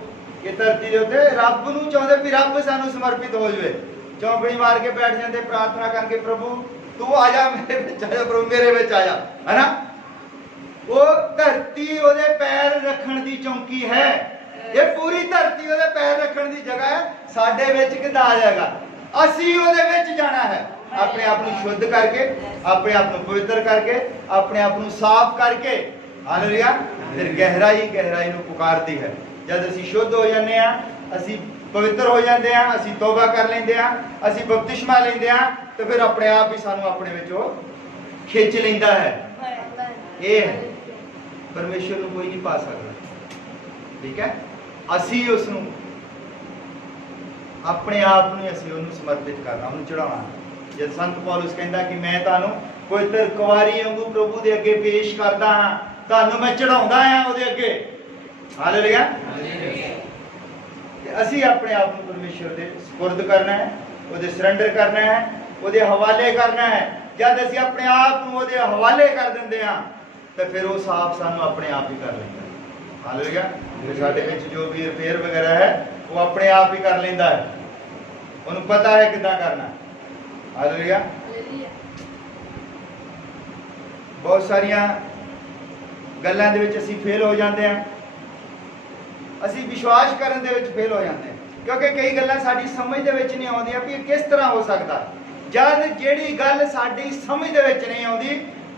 ये धरती दे उत्ते रब नूं चाहुंदे भी रब सानूं समर्पित हो जाए, चौंकड़ी मार के बैठ जाते प्रार्थना करके, प्रभु तू आ जा मेरे विच, आ जा प्रभु मेरे विच आ जा, है ना। वो धरती ओदे पैर रखण दी चौंकी है, ये पूरी धरती ओदे पैर रखण दी जगह है। साडे विच किदां आ जाएगा, असीं ओदे विच जाना है, अपने आप नूं शुद्ध करके, अपने आप नूं पवित्र करके, अपने आप नूं साफ करके। हालेलुया। फिर गहराई नूं पुकारदी है। जद असीं शुद्ध हो जांदे आ, असीं पवित्र हो जाते हैं, असीं तौबा कर लेंदे आ, असीं बपतिस्मा लेंदे आ, तो फिर अपने आप ही सानू अपने विचों खिंच लेंदा है। ये है परमेश्वर नूं कोई नहीं पा सकता, ठीक है। असीं उसनूं अपने आप नूं असीं उहनूं समर्पित करना, उहनूं चढ़ाउणा। जद संत पौलुस कहंदा कि मैं तुहानूं पवित्र कुवारी वांगू प्रभु दे अगे पेश करदा हां, तुहानूं मैं चढ़ाउंदा हां उहदे अगे। हालेलुया। असीं अपने आप को परमेश्वर दे सुपुर्द करना है, उहदे सरेंडर करना है, उहदे हवाले करना है। जब असीं अपने आप को उहदे हवाले कर दिंदे हां तो फिर वो साफ सानू अपने आप ही कर लैंदा है। हालेलुया। फिर साडे विच जो भी रिपेयर वगैरह है वो अपने आप ही कर लैंदा है, उहनूं पता है किदां करना। हालेलुया। बहुत सारियां गल्लां दे विच असीं फेल हो जांदे हां, असीं विश्वास करन दे विच फेल हो जाते हैं, क्योंकि कई गल्लां साडी समझ दे विच नहीं आउंदियां भी किस तरह हो सकदा। जद जिहड़ी गल साडी समझ दे विच नहीं आउंदी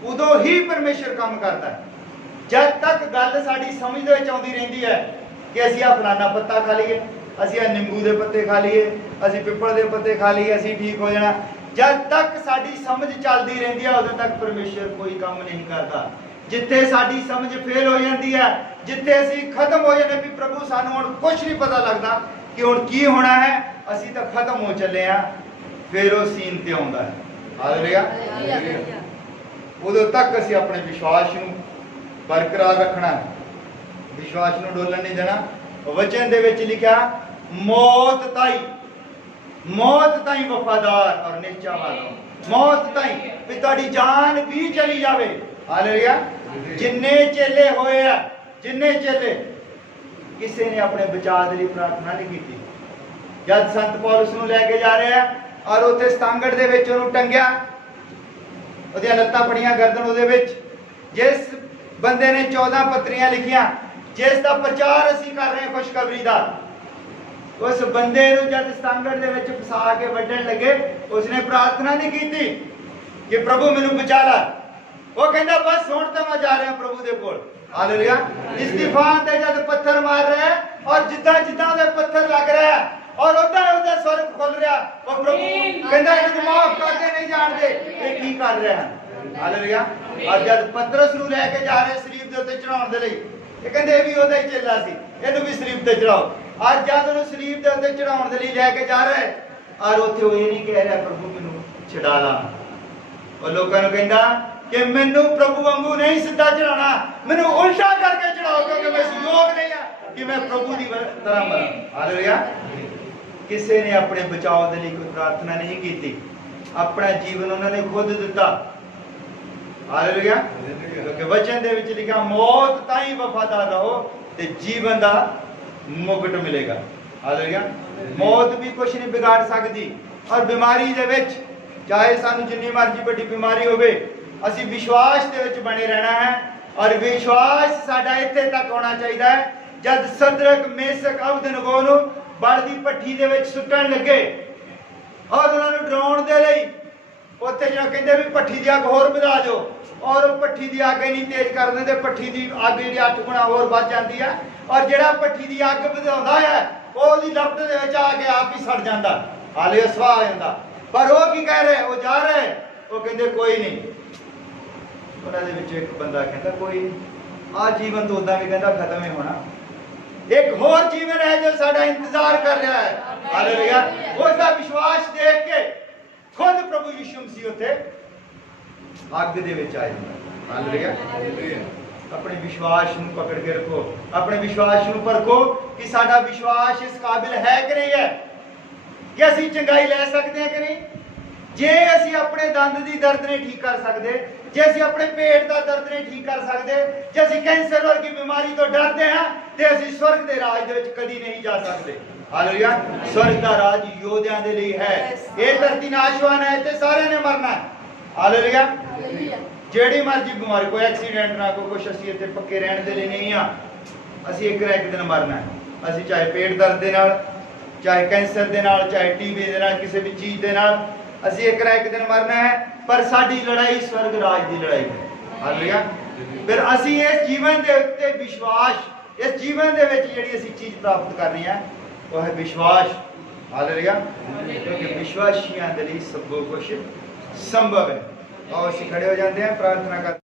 उदों ही परमेश्वर काम करदा है। जद तक गल साडी समझ दे विच आउंदी रहिंदी है कि असीं आ फलाना पत्ता खा लईए, असीं आ नींबू दे पत्ते खा लईए, असीं पिपल दे पत्ते खा लईए, असीं ठीक हो जाना, जद तक साडी समझ चलदी रहिंदी है उदों तक परमेश्वर कोई काम नहीं करदा। जिथे साडी समझ फेल हो जाती है, जिथे असीं खत्म हो जाने भी प्रभु सानू हुण कुछ नहीं पता लगता कि हुण की होना है, असीं तां खत्म हो चले हैं, फिर वो सीन ते आउंदा है। हालेलुया। उदों तक असीं अपने विश्वास नूं बरकरार रखना है, विश्वास नूं डोलन नहीं देना। वचन दे विच लिखिया मौत ताईं वफादार और निश्चयवान हो, मौत ताईं भी तुहाडी जान भी चली जावे। हालेलुया। जिन्ने चेले होए आ, जिन्ने चेले, किसी ने अपने बचाव के लिए प्रार्थना नहीं की। जब संत पौलुस नूं लैके जा रहे हैं और उत्थे सतांगड़ दे विच उहनूं टंगिया, उहदियां लत्तां पड़ियां गर्दन उहदे विच, जिस बंदे ने 14 पत्रियां लिखियां, जिस दा प्रचार असीं कर रहे हैं खुशखबरी दा, उस बंदे नूं जद संगड़ दे विच फसा के वड्डण लगे उसने प्रार्थना नहीं की कि प्रभु मैनू बचा ला। वो कहंदा बस हुण तां मैं जा रहा प्रभु दे कोल। हालेलुया। इस्तीफान ते जद पत्थर मार रहा है और जिद्दां जिद्दां दे पत्थर लग रहा है और उदा उदा स्वर्ग खुल रहा और प्रभु कहंदा इन्हां माफ करदे नहीं जानदे ये की कर रहे हैं। हालेलुया। और जद पतरस नूं लेके जा रहे सलीब दे उत्ते चढ़ाउण दे लई ये कहंदे भी ओदा ही चेला सी इहनूं भी सलीब ते चढ़ाओ। आज जद उन्हें सलीब के उत्ते चढ़ाउण दे लई लैके जा रहे और उत्थे वो ये नहीं कह रहा प्रभु मैनू छड़ा ला। और लोगों ने कहंदा कि मैनू प्रभु वांगू नहीं सीधा चढ़ाना मैनू उल्टा करके चढ़ाओ क्योंकि मैं योग नहीं है कि मैं प्रभु की तरह मरा। हालेलुया। किसी ने अपने बचाव के लिए कोई प्रार्थना नहीं की, अपना जीवन उन्होंने खुद दिता। हालेलुया। क्योंकि वचन दे विच लिखा मौत ताई वफादार रहो ते जीवन दा मुकुट मिलेगा। हालेलुया। मौत भी कुछ नहीं बिगाड़ सकती और बीमारी दे विच चाहे सानू जिन्नी मर्जी बड़ी बीमारी होवे असी विश्वास दे विच बने रहना है और विश्वास साडा इत्थे तक होना चाहिए है जद सदरक मेसक अबदनगो नूं बलदी भट्ठी दे विच सुੱਟਣ लगे और उन्हां नूं डराउण दे लई उत्थे जो कहंदे भी भट्ठी दी अग होर वधा दो और भट्ठी दी अग नहीं तेज कर देंदे भट्ठी दी अग जिहड़ी 8 गुणा होर वध जांदी है और जिहड़ा भट्ठी दी अग वधाउंदा है ओहदी लपट दे विच आके आप ही सड़ जांदा। हाले स्वाह हो जांदा। पर वो की कह रहे वो जा रहे वो कहंदे कोई नहीं। उन्हां दे विच एक बंदा कहंदा कोई आ जीवन तो उदां भी कहंदा खत्म ही होना एक होर जीवन है जो साडा इंतजार कर रहा है। हालेलुया। उसका विश्वास देख के खुद प्रभु यीशु मसीह उत्थे अग दे विच आ जांदा। हालेलुया। अपने विश्वास नूं पकड़ के रखो, अपने विश्वास नूं परखो कि साडा विश्वास इस काबिल है कि नहीं है कि असी चंगाई ले सकते हैं कि नहीं। जे असी अपने दंद की दर्द नहीं ठीक कर सकते, जे असी अपने पेट का दर्द नहीं ठीक कर सकते, जे असी कैंसर वर्गी बीमारी तो डरते हैं तो असी स्वर्ग के राज दे विच कदी नहीं जा सकते। हालेलुया। स्वर्ग का राज योद्धियां दे लिए है। ये धरती नाशवान है ते सारे ने मरना है। हालेलुया। जेड़ी मर्जी बीमारी कोई एक्सीडेंट ना कोई कुछ असी इत्थे पक्के रहने दे लिए नहीं आ। असी एक ना एक दिन मरना है। असी चाहे पेट दर्द दे नाल चाहे कैंसर दे नाल चाहे टीबी दे नाल किसी भी चीज दे नाल असी एक ना एक दिन मरना है। पर साडी लड़ाई स्वर्ग राज की लड़ाई है। हालेलुया। फिर असी इस जीवन दे उत्ते विश्वास इस जीवन दे विच जेड़ी असी चीज प्राप्त करनी है वो है विश्वास। हालेलुया। क्योंकि विश्वासियों के लिए सब कुछ संभव है। और असी खड़े हो जाते हैं प्रार्थना कर